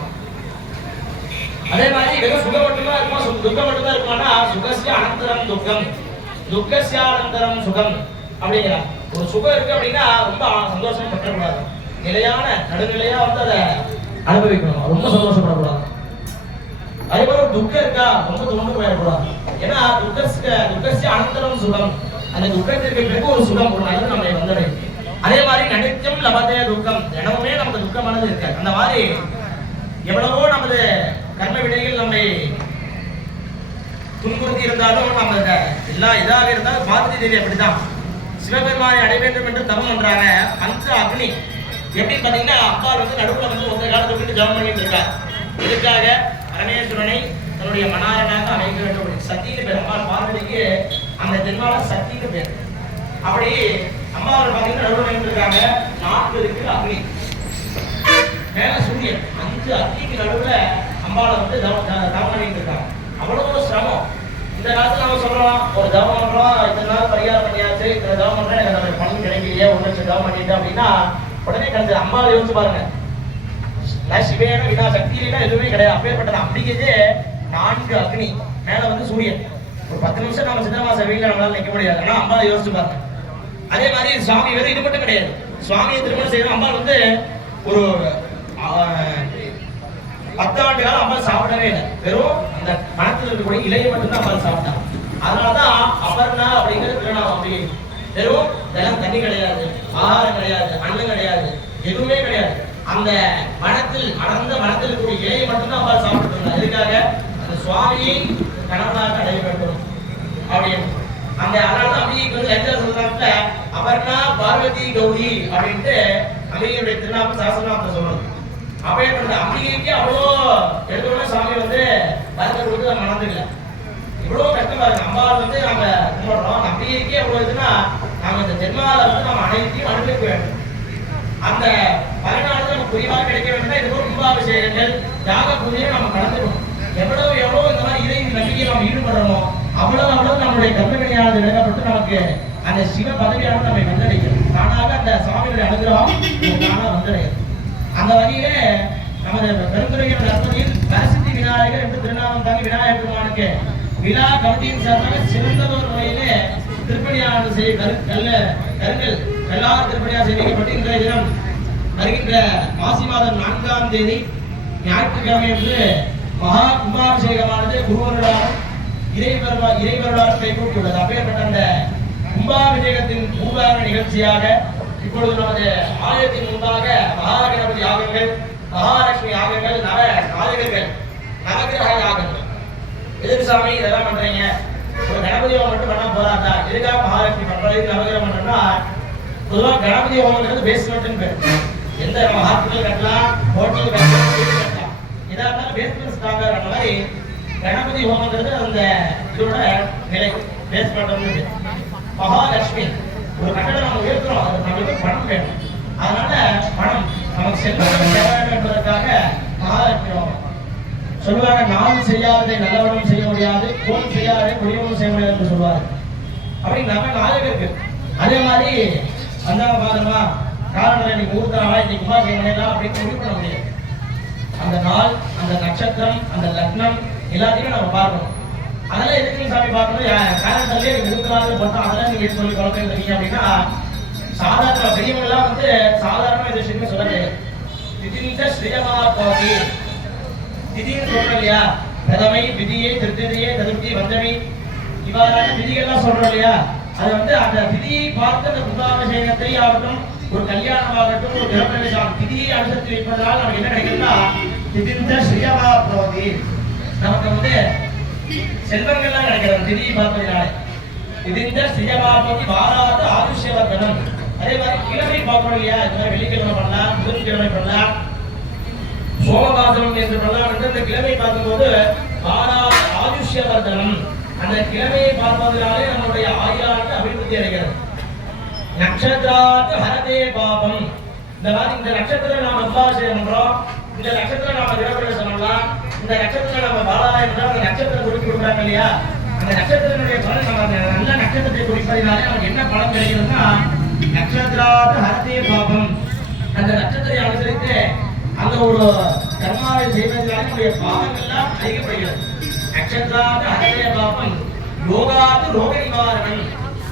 அதே மாதிரி வெறும் சுகம் மட்டும்தான் இருக்குமா, துக்கம் மட்டும்தான் இருக்குமானா சுகசிய அனந்தரம் துக்கம் துக்கசிய அனந்தரம் சுகம் அப்படிங்கிறார். ஒரு சுகம் இருக்கு அப்படின்னா ரொம்ப சந்தோஷமா பற்றக்கூடாது. நிலையான நடுநிலையா வந்து அதை அனுபவிக்கணும். ரொம்ப சந்தோஷப்படக்கூடாது. அதே மாதிரி ஒரு துக்கம் இருக்கா ரொம்ப துவண்டு போயிடக்கூடாது. ஏன்னா துக்கசிய அனந்தரம் சுகம். அந்த துக்கத்திற்கு பிறகு ஒரு சுகம் ஒரு நல்லது நம்மை வந்தடையும். அதே மாதிரி நடித்தம் லபதே துக்கம். தினமுமே நமக்கு துக்கமானது இருக்காது. அந்த மாதிரி எவ்வளவோ நமது கர்ம வினைகள் நம்மை துன்புறுத்தி இருந்தாலும் நம்ம எல்லா இதாக இருந்தாலும் பார்வதி தேவி அப்படிதான் சிவபெருமானை அடைய வேண்டும் என்று தவம் பண்றாங்க. பஞ்ச அக்னி எப்படின்னு பாத்தீங்கன்னா அப்பால் வந்து நடுவுல வந்து ஒத்த காலத்தை விட்டு ஜபம் பண்ணிட்டு இருக்கார். இதுக்காக பரமேஸ்வரனை தன்னுடைய மனாரனாக அமைக்க வேண்டும். சத்தின்னு பேர் அம்மாள் பார்வதிக்கு அந்த ஜென்மால சத்தின்னு பேர். அப்படி அம்மாவில் பாத்தீங்கன்னா நடுவுல நின்று இருக்காங்க. 4 இருக்கு அக்னி, மேல சூரியன், 5 அக்னிக்கு நடுவுல அம்பாவை வந்து தவம் பண்ணிட்டு இருக்காங்க. அவ்வளவு சிரமம். இந்த காலத்துல நம்ம சொல்றோம் ஒரு தவம் பண்றோம், இத்தனை நாள் பரிகாரம் பண்ணியாச்சு, இத்தனை தவம் பண்றேன், எனக்கு அந்த பணம் கிடைக்கலையே, 1 லட்சம் தவம் பண்ணிட்டேன் அப்படின்னா உடனே கிடைச்சது. அம்பாவை யோசிச்சு பாருங்க. சிவேன வினா சக்தியிலாம் எதுவுமே கிடையாது. அப்பேற்பட்டது அப்படிங்கிறது 4 அக்னி, மேல வந்து சூரியன். ஒரு 10 நிமிஷம் நம்ம சித்தமாச வெயில நம்மளால நிற்க முடியாது. ஆனா அம்பாவை யோசிச்சு பாருங்க. அதே மாதிரி சுவாமி வெறும் இது மட்டும் கிடையாது. சுவாமியை திருமணம் செய்யணும். அம்பாள் வந்து ஒரு 10 ஆண்டு காலம் அம்பாள் சாப்பிடவே இல்லை. வெறும் அந்த மனத்தில் இருக்கக்கூடிய இலையை மட்டும்தான் அம்பாள் சாப்பிட்டாங்க. அதனாலதான் அபர்ணா அப்படிங்கிறது திருநாமம். அப்படி வெறும் தினம் தண்ணி கிடையாது, ஆகாரம் கிடையாது, அன்னம் கிடையாது, எதுவுமே கிடையாது. அந்த மனத்தில் அடர்ந்த மனத்தில் இருக்கக்கூடிய இலையை மட்டும்தான் அம்பாள் சாப்பிட்டு இருந்தாங்க. எதுக்காக? அந்த சுவாமியை கணவனாக அடைய வேண்டும் அப்படின்னு. அந்த அதனாலதான் அம்பிகைக்கு வந்து லட்சம் சொல்றாங்க அபர்ணா பார்வதி கௌரி அப்படின்ட்டு அம்பிகையுடைய திருநாமம் சாஸ்திரநாமத்தை சொல்லணும். அப்பேற்பட்ட அம்பிகைக்கு அவ்வளோ எடுத்தோடனே சாமி வந்து வரத்தை கொடுத்து நம்ம மனதில்லை. இவ்வளோ கஷ்டமா இருக்கு. அம்பாள் வந்து நம்ம கும்பிடுறோம். அம்பிகைக்கே எவ்வளோ இதுன்னா நம்ம இந்த ஜென்மால வந்து நம்ம அனைத்தையும் அனுபவிக்க வேண்டும். அந்த பலனானது நமக்கு புரிவாக கிடைக்க வேண்டும்னா இது போல கும்பாபிஷேகங்கள் யாக பூஜையை நம்ம கடந்துக்கணும். எவ்வளவு இந்த மாதிரி இறை நம்பிக்கையை நம்ம ஈடுபடுறோமோ அவ்வளவு நம்மளுடைய கர்மவினையானது விளக்கப்பட்டு நமக்கு அந்த சிவ பதவியானது நம்மை வந்தடைக்கிறது. தானாக அந்த சுவாமியுடைய அனுகிரகம் தானாக வந்தடைகிறது. அந்த வகையிலே நமது பெருந்துறையின் தற்பதியில் கரசித்தி விநாயகர் என்று திருநாமம் தாங்கி விநாயகர் பெருமானுக்கு விழா கமிட்டியின் சார்பாக சிறந்ததொரு முறையிலே திருப்பணியானது செய்ய கல்லார் திருப்பணியாக செய்யப்பட்டு இன்றைய தினம் வருகின்ற மாசி மாதம் 4ஆம் தேதி ஞாயிற்றுக்கிழமை என்று மகா கும்பாபிஷேகமானது குருவருடாரும் இறைவருடாரும் கைகூட்டியுள்ளது. அப்பேற்பட்ட அந்த கும்பாபிஷேகத்தின் பூர்வாங்க நிகழ்ச்சியாக இப்பொழுது நமது ஆலயத்தின் முன்பாக மகாகணபதி யாகங்கள், மகாலட்சுமி யாகங்கள், நவ நாயகர்கள், நவகிரக யாகங்கள். எதுக்கு சாமி இதெல்லாம் பண்றீங்க? ஒரு கணபதி ஹோமம் மட்டும் பண்ணா போறாதா? எதுக்காக மகாலட்சுமி பண்றது, நவகிரகம் பண்றோம்னா பொதுவாக கணபதி ஹோமங்கிறது பேஸ்மெண்ட்னு பேர். எந்த நம்ம ஹாஸ்பிட்டல் கட்டலாம், ஹோட்டல் கட்டலாம், வீடு கட்டலாம், இதா இருந்தாலும் பேஸ்மெண்ட் ஸ்ட்ராங்கா அந்த மாதிரி கணபதி ஹோமங்கிறது அந்த இதோட நிலை பேஸ்மெண்ட். மகாலட்சுமி ஒரு கட்டடம் நம்ம உயர்த்துறோம், அது நம்மளுக்கு பணம் வேணும். அதனால பணம் நமக்கு செல்வம் தேவை என்பதற்காக மகாலட்சுமி ஹோமம் சொல்லுவாங்க. நான் செய்யாததை நல்லவனும் செய்ய முடியாது, கோன் செய்யாததை குடியவனும் செய்ய முடியாது என்று சொல்லுவாரு. அப்படி நம்ம நாயகம் இருக்கு. அதே மாதிரி வந்தாங்க பாருமா காரணம் இன்னைக்கு ஊர்த்தானா இன்னைக்கு கும்பாபிஷேகம் பண்ணலாம் அப்படின்னு முடிவு பண்ண முடியாது. அந்த நாள், அந்த நட்சத்திரம், அந்த லக்னம் எல்லாத்தையும் நம்ம பார்க்கணும். அதெல்லாம் எதுக்கு சாமி பார்க்கணும்? காரணத்திலே ஊர்த்தானாலும் போட்டோம் அதெல்லாம் நீங்க சொல்லி குழந்தைங்க அப்படின்னா சாதாரண பெரியவங்க எல்லாம் வந்து சாதாரண இந்த விஷயமே சொல்ல முடியாது. திடீர்னு ஸ்ரீயமா போகி திடீர்னு சொல்றோம் இல்லையா? பிரதமை, விதியை, திருத்தியை, சதுர்த்தி, பஞ்சமி இவ்வாறான விதிகள்லாம் சொல்றோம் இல்லையா? அது வந்து அந்த விதியை பார்த்து அந்த கும்பாபிஷேகத்தை ஆகட்டும், ஒரு கல்யாணமாகட்டும், ஒரு கிரகப்பிரவேசம் விதியை அனுசரித்து வைப்பதனால் நமக்கு என்ன கிடைக்குதுன்னா திடீர்னு ஸ்ரீயமா போகி நமக்கு வந்து செல்வங்கள்லாம் கிடைக்கிறது திதியை பார்ப்பதினாலே. திடீர்னு ஸ்ரீயமா போகி வாராத ஆயுஷ்யவர்தனம். அதே மாதிரி கிழமை பார்க்கணும் இல்லையா? இந்த மாதிரி வெள்ளிக்கிழமை பண்ணலாம், புதன்கிழமை பண்ணலாம், சோமவாசனம் என்று பண்ணலாம் என்று அந்த கிழமை பார்க்கும்போது வாராத ஆயுஷ்யவர்தனம். அந்த கிழமையை பார்ப்பதனாலே நம்முடைய ஆயுளானது அபிவிருத்தி அடைகிறது. நட்சத்திராத்து ஹரதே பாபம். இந்த மாதிரி இந்த நட்சத்திரம் நாம கும்பாபிஷேகம் பண்றோம், இந்த நட்சத்திரம் நாம கிரகப்பிரவேசம் பண்ணலாம், இந்த நட்சத்திரம் நம்ம பாலாயம் பண்றோம், அந்த நட்சத்திரம் குறித்து கொடுக்குறாங்க இல்லையா? அந்த நட்சத்திரனுடைய பலன் நம்ம நல்ல நட்சத்திரத்தை குறிப்பதினாலே நமக்கு என்ன பலன் கிடைக்குதுன்னா நட்சத்திராத்து ஹரதே பாபம். அந்த நட்சத்திரத்தை அனுசரித்து அந்த ஒரு கர்மாவை செய்வதனால நம்முடைய பாவங்கள்லாம் அழிக்கப்படுகிறது. நட்சத்திராத்து ஹரதே பாபம். யோகாத்து ரோக நிவாரணம்.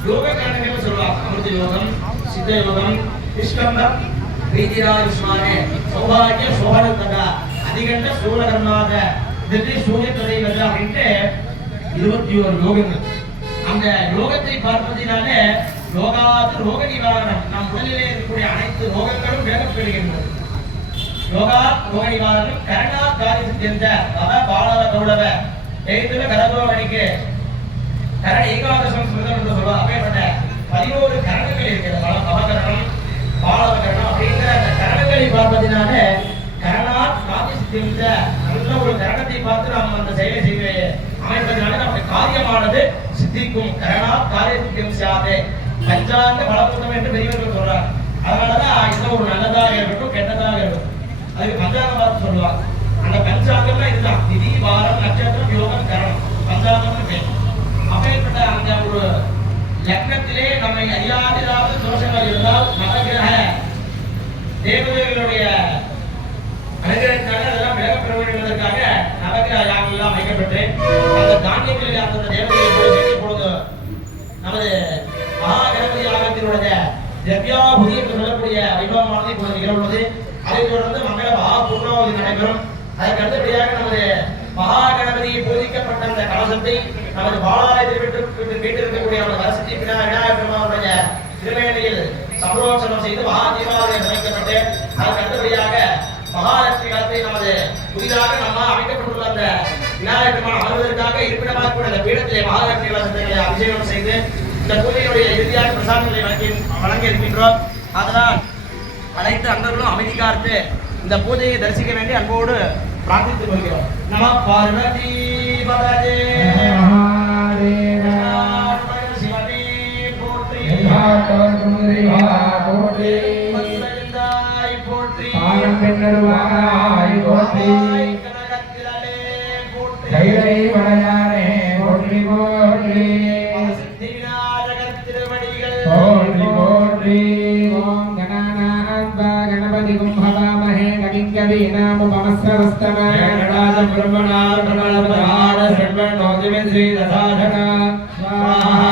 யோக காரணங்கள் சொல்லுவாங்க. அமிர்த யோகம், சித்த யோகம், விஷ்கம்பம், வீதிராஜ்மானே, சௌபாகிய சோபனத்தகா, அதிகண்ட சூழகர்மாக, திதி சூரியத்ததை வருது அப்படின்ட்டு 21 யோகங்கள். அந்த யோகத்தை பார்ப்பதினாலே யோகாத்து ரோக நிவாரணம். நம் உடலிலே இருக்கக்கூடிய அனைத்து ரோகங்களும் வேகப்படுகின்றது. யோகா ரோக நிவாரணம். கரணா காரியத்திருந்த பவ பாலவ கௌளவ எழுத்துல கரகோவணிக்கு கரண ஏகாதசம் ஸ்மிருதம் என்று சொல்லுவாங்க. அப்பேற்பட்ட 11 கரணங்கள் இருக்கிறது. பவகரணம், பாலவகரணம் அப்படிங்கிற அந்த கரணங்களை பார்ப்பதினால கரணா காரியத்திருந்த நல்ல ஒரு கரணத்தை பார்த்து நாம் அந்த செயலை செய்ய அமைப்பதனால நம்முடைய காரியமானது சித்திக்கும். கரணா காரியத்திற்கும் சாதே பஞ்சாங்க பலபூதம் என்று பெரியவர்கள் சொல்றாங்க. அதனாலதான் இது ஒரு நல்லதாக இருக்கட்டும் கெட்டதாக இருக்கட்டும் அதுக்கு பஞ்சாங்கம் பார்த்து சொல்லுவாங்க. அந்த பஞ்சாங்கம்னா இதுதான் திதி, வாரம், நட்சத்திரம், யோகம், கரணம், பஞ்சாங்கம்னு பேர். அப்பேற்பட்ட அந்த ஒரு லக்னத்திலே நம்மை அறியாத ஏதாவது தோஷங்கள் இருந்தால் நவகிரக தேவதைகளுடைய அனுகிரகத்தினால அதெல்லாம் விலகப்பெற வேண்டும் என்பதற்காக நவகிரக யாகங்கள் எல்லாம் வைக்கப்பட்டு அந்த தானியங்களில் அந்த தேவதையை இப்பொழுது நமது மகாகணபதி யாகத்தினுடைய திவ்யாபுதி என்று சொல்லக்கூடிய வைபவமானது இப்பொழுது நிகழ்வுள்ளது. அதைத் தொடர்ந்து மங்கள மகா பூர்ணாவதி நடைபெறும். அதற்கு அடுத்தபடியாக நமது மகாகணபதியை பூஜிக்கப்பட்ட அந்த கலசத்தை நமது பாலாலயத்தில் வீட்டிருக்கக்கூடிய நமது வரசக்தி விநாயகர் பெருமானுடைய திருமேனியில் சம்ரோட்சணம் செய்து மகா தீபாவளியை அமைக்கப்பட்டு அதற்கு அடுத்தபடியாக மகாலட்சுமி கலத்தை நமது புதிதாக நம்ம அமைக்கப்பட்டுள்ள அந்த விநாயகர் பெருமான் அமர்வதற்காக இருப்பிடமாக கூட அந்த பீடத்திலே மகாலட்சுமி கலசத்தை அபிஷேகம் செய்து இந்த பூஜையுடைய இறுதியாக பிரசாதங்களை வழங்க இருக்கின்றோம். அதனால் அனைத்து அன்பர்களும் அமைதி காத்து இந்த பூஜையை தரிசிக்க வேண்டி அன்போடு பிரார்த்தித்துக் கொள்கிறோம். நம பார்வதி பதஜே சிவனே போற்றி, போற்றி, கனகத்திலே போற்றி, கைலை வளையாரே போற்றி போற்றி, சித்திவிநாயகர் திருவடிகள் போற்றி போற்றி. ஓம் கணநாத்வா கணபதி கும்பவாமஹே वस्त्रवस्तमे गणाद ब्रह्मणाद ब्रह्मणाद षड्वर्णोतिमे श्री दशाधन स्वाहा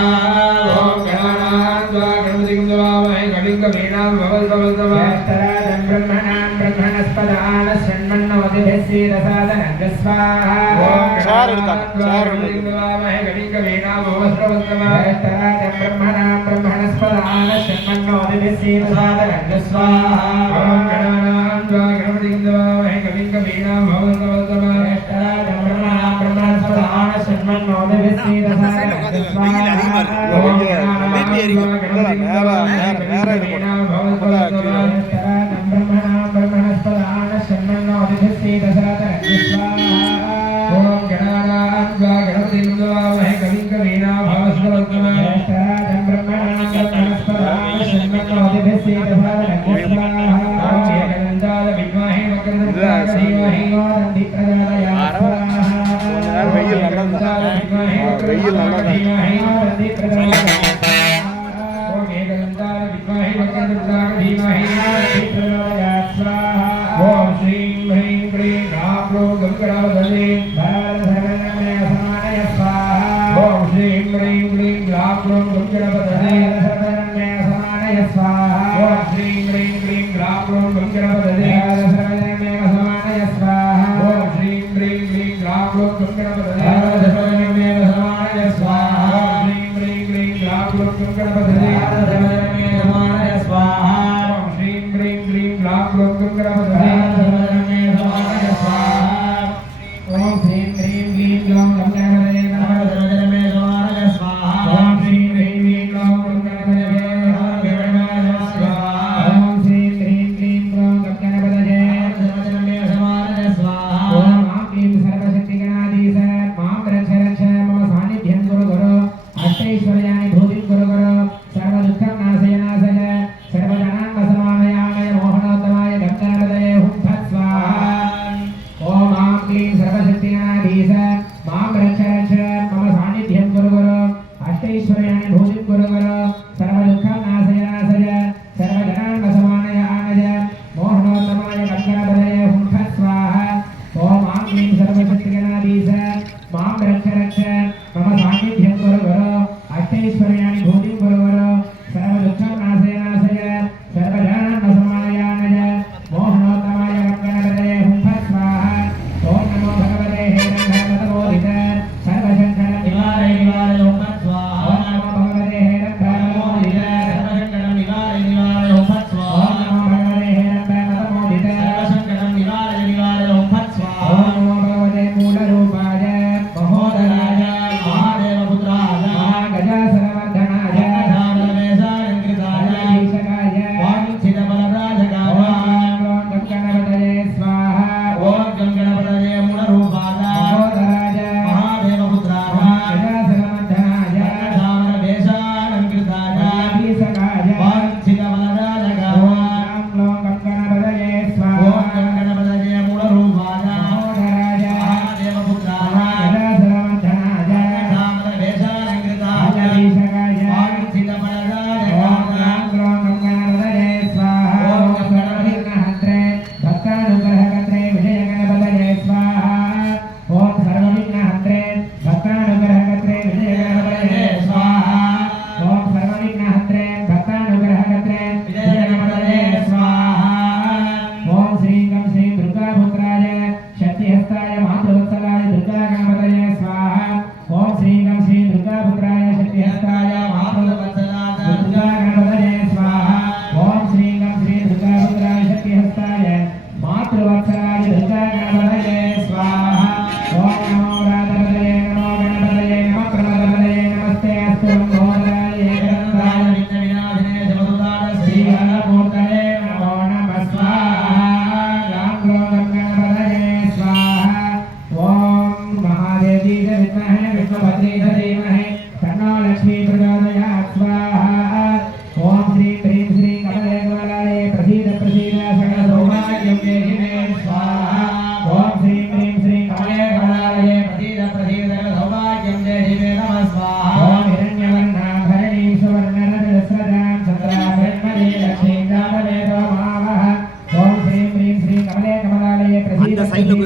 ओम गणानाद्वा गणपतिं नमामहे कलिंग वीणां भवद्भवद्भवस्तराजं ब्रह्मणां ब्रह्मणस्पदान षण्मन्नोतिमे श्री दशाधन स्वाहा ओम गणानाद्वा गणपतिं नमामहे कलिंग वीणां भवद्भवद्भवस्तराजं ब्रह्मणां ब्रह्मणस्पदान षण्मन्नोतिमे श्री दशाधन स्वाहा ओम गणानाद्वा गणपतिं नमामहे कलिंग वीणां भवद्भवद्भवस्तराजं ब्रह्मणां ब्रह्मणस्पदान षण्मन्नोतिमे श्री दशाधन स्वाहा ओम गणानाद्वा गणपतिं नमामहे कलिंग वीणां भवद्भवद्भवस्तराजं ब्रह्मणां ब्रह्मणस्पदान षण्मन्नोतिमे श्री दशाधन स्वाहा ओम गणानाद्वा गणपतिं नमामहे कलिंग वीणां भवद्भवद्भवस्तराजं ब्रह्मणां ब्रह्मणस्पदान षण्मन्नोतिमे श्री दशाधन स्वाहा ओम एकदन्ताय विद्महे वक्रतुण्डाय धीमहि तन्नो प्रचोदयात् स्वाहा வெயில் நல்லா வெயில் நல்லா धीमहि तन्नो प्रचोदयात् ओम एकदन्ताय विद्महे वक्रतुण्डाय धीमहि तन्नो प्रचोदयात् स्वाहा ओम श्रीं ह्रीं क्लीं ग्रां ग्लौं गङ्गणावदने भरतसर्वनमे समानय स्वाहा ओम श्रीं ह्रीं क्लीं ग्रां ग्लौं गङ्गणावदने भरतसर्वनमे समानय स्वाहा ओम श्रीं ह्रीं क्लीं ग्रां ग्लौं गङ्गणावदने भरतसर्वनमे समानय स्वाहा ओम श्रीं ह्रीं क्लीं ग्रां ग्लौं गङ्गणावदने भरतसर्वनमे समानय स्वाहा ओम श्रीं ह्रीं क्लीं ग्रां ग्लौं गङ्गणावदने भरतसर्वनमे समानय स्वाहा ओम श्रीं ह्रीं क्लीं ग्रां ग्लौं गङ्गणावदने भरतसर्वनमे समानय स्वाहा ओम श्रीं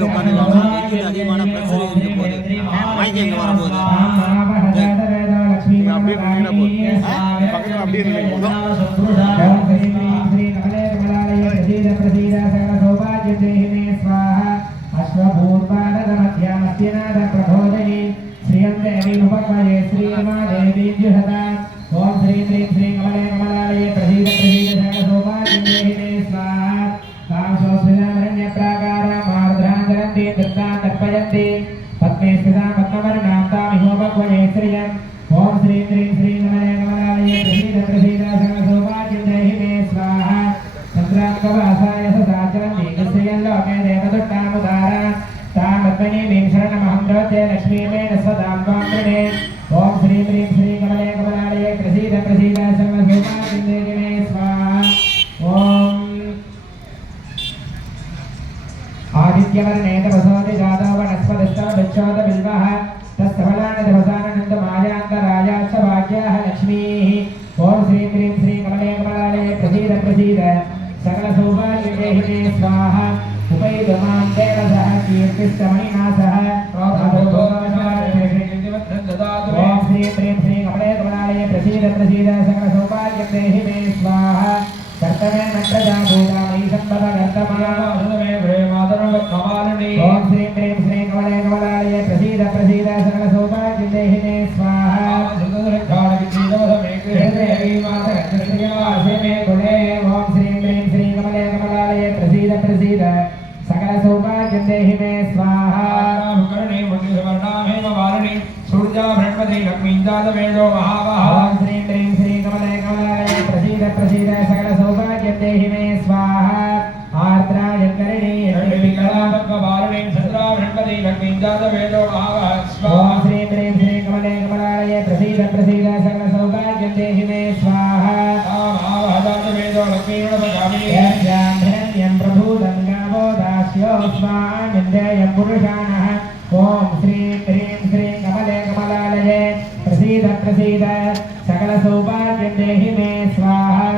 உட்காந்துக்குவாங்க வெயில் அதிகமான ப்ரெஷர் இருக்க போகுது மைக்கு எங்கே வரப்போகுது நீங்கள் அப்படியே பண்ணீங்கன்னா போதும் பக்கத்தில் அப்படியே நினைக்கும் ओम श्री श्री श्री कमले कमलालये प्रसीद प्रसीद सकल सौभाग्यदेहिने स्वाहा तां सोऽस्मिन्नरण्य प्राकारां मार्द्रान्तरन्ति दुर्गां तर्पयन्ति पद्मे स्थितां पद्मवर्णां तामिहो भगवये श्रियम् ओम श्री श्री श्री कमले कमलालये प्रसीद प्रसीद सकल सौभाग्यदेहिने स्वाहा चन्द्राङ्गवासाय सदाचरन्ति कस्यं लोके देवदुष्टामुदारा तां पद्मनीमीं शरणमहं रोचे लक्ष्मीमेन सदां त्वां वृणे ओम श्री श्री श्री कमले कमलालये प्रसीद प्रसीद सर्वसौभाग्यदेहिने स्वाहा ओम आदित्यवर्णे तपसोति जातो वनस्पतिश्च बिच्छोत बिल्वः तत्सफलानि तपसानन्दमायान्तरायाश्च भाग्याः लक्ष्मीः ओम श्री श्री श्री कमले कमलालये प्रसीद प्रसीद सकलसौभाग्यदेहिने स्वाहा उपैतुमां तेन सह कीर्तिश्चमणिना सह ओम श्री प्रेम श्री कमले कमलालये प्रसीद प्रसीद सकल सौभाग्यदेहिने स्वाहा कर्तमे नक्षजा भूतामयि संपद कर्तमे प्रेमादरवत्कमालिनी ओम श्री प्रेम श्री कमले कमलालये प्रसीद प्रसीद सकल सौभाग्यदेहिने स्वाहा ओम श्री प्रेम श्री कमले कमलालये प्रसीद प्रसीद सकल सौभाग्यदेहिने स्वाहा करणे मुद्रिवर्णामेव वारिणी सूर्या ब्रह्मदे लक्ष्मीजातवेदो महावः ओम श्री प्रेम श्री कमले कमलालये प्रसीद प्रसीद सकल सौभाग्यदेहिने स्वाहा आर्द्राय करणे विकलापद्मवारिणी चन्द्रा ब्रह्मदे लक्ष्मीजातवेदो महावः ओम श्री प्रेम श्री कमले कमलालये प्रसीद प्रसीद सकल सौभाग्यदेहिने स्वाहा महावः जातवेदो लक्ष्मीणपगामिनी यस्यां प्रभूतं गावो दास्योऽस्मान्निन्द्यं पुरुषाणः ओम श्री ह्रीं श्रीं कमले कमलालये प्रसीद प्रसीद सकल सौभाग्यदेहिने स्वाहा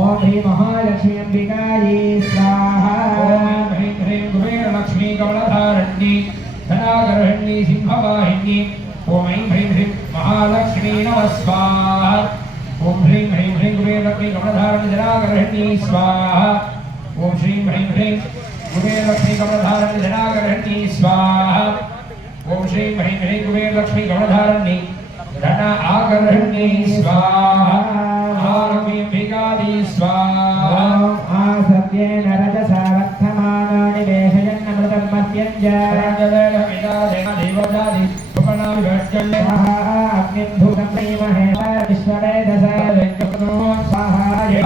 ओम ह्रीं महालक्ष्मी अंबिकायै स्वाहा ओम ह्रीं ह्रीं कुबेरलक्ष्मी कमलधारिणी धनागर्हिणी सिंहवाहिनी ओम ऐं ह्रीं ह्रीं महालक्ष्मी नमः स्वाहा ओम ह्रीं ह्रीं ह्रीं कुबेरलक्ष्मी कमलधारिणी धनागर्हिणी स्वाहा ओम श्रीं ह्रीं ह्रीं कुबेरलक्ष्मी कमलधारिणी धनागर्हिणी स्वाहा ओम श्री ह्रीं ह्रीं कुबेरलक्ष्मी कमलधारिणी धन आगर्हिणी स्वाहा महालक्ष्मी अंबिकायै स्वाहा आसत्येन रजसा वर्धमानो निवेशयन्नमृतं मत्यञ्च देवजाति उपनाविभज्यल्यः अग्निं भूतं प्रेमहे विश्ववेदस स्वाहा ये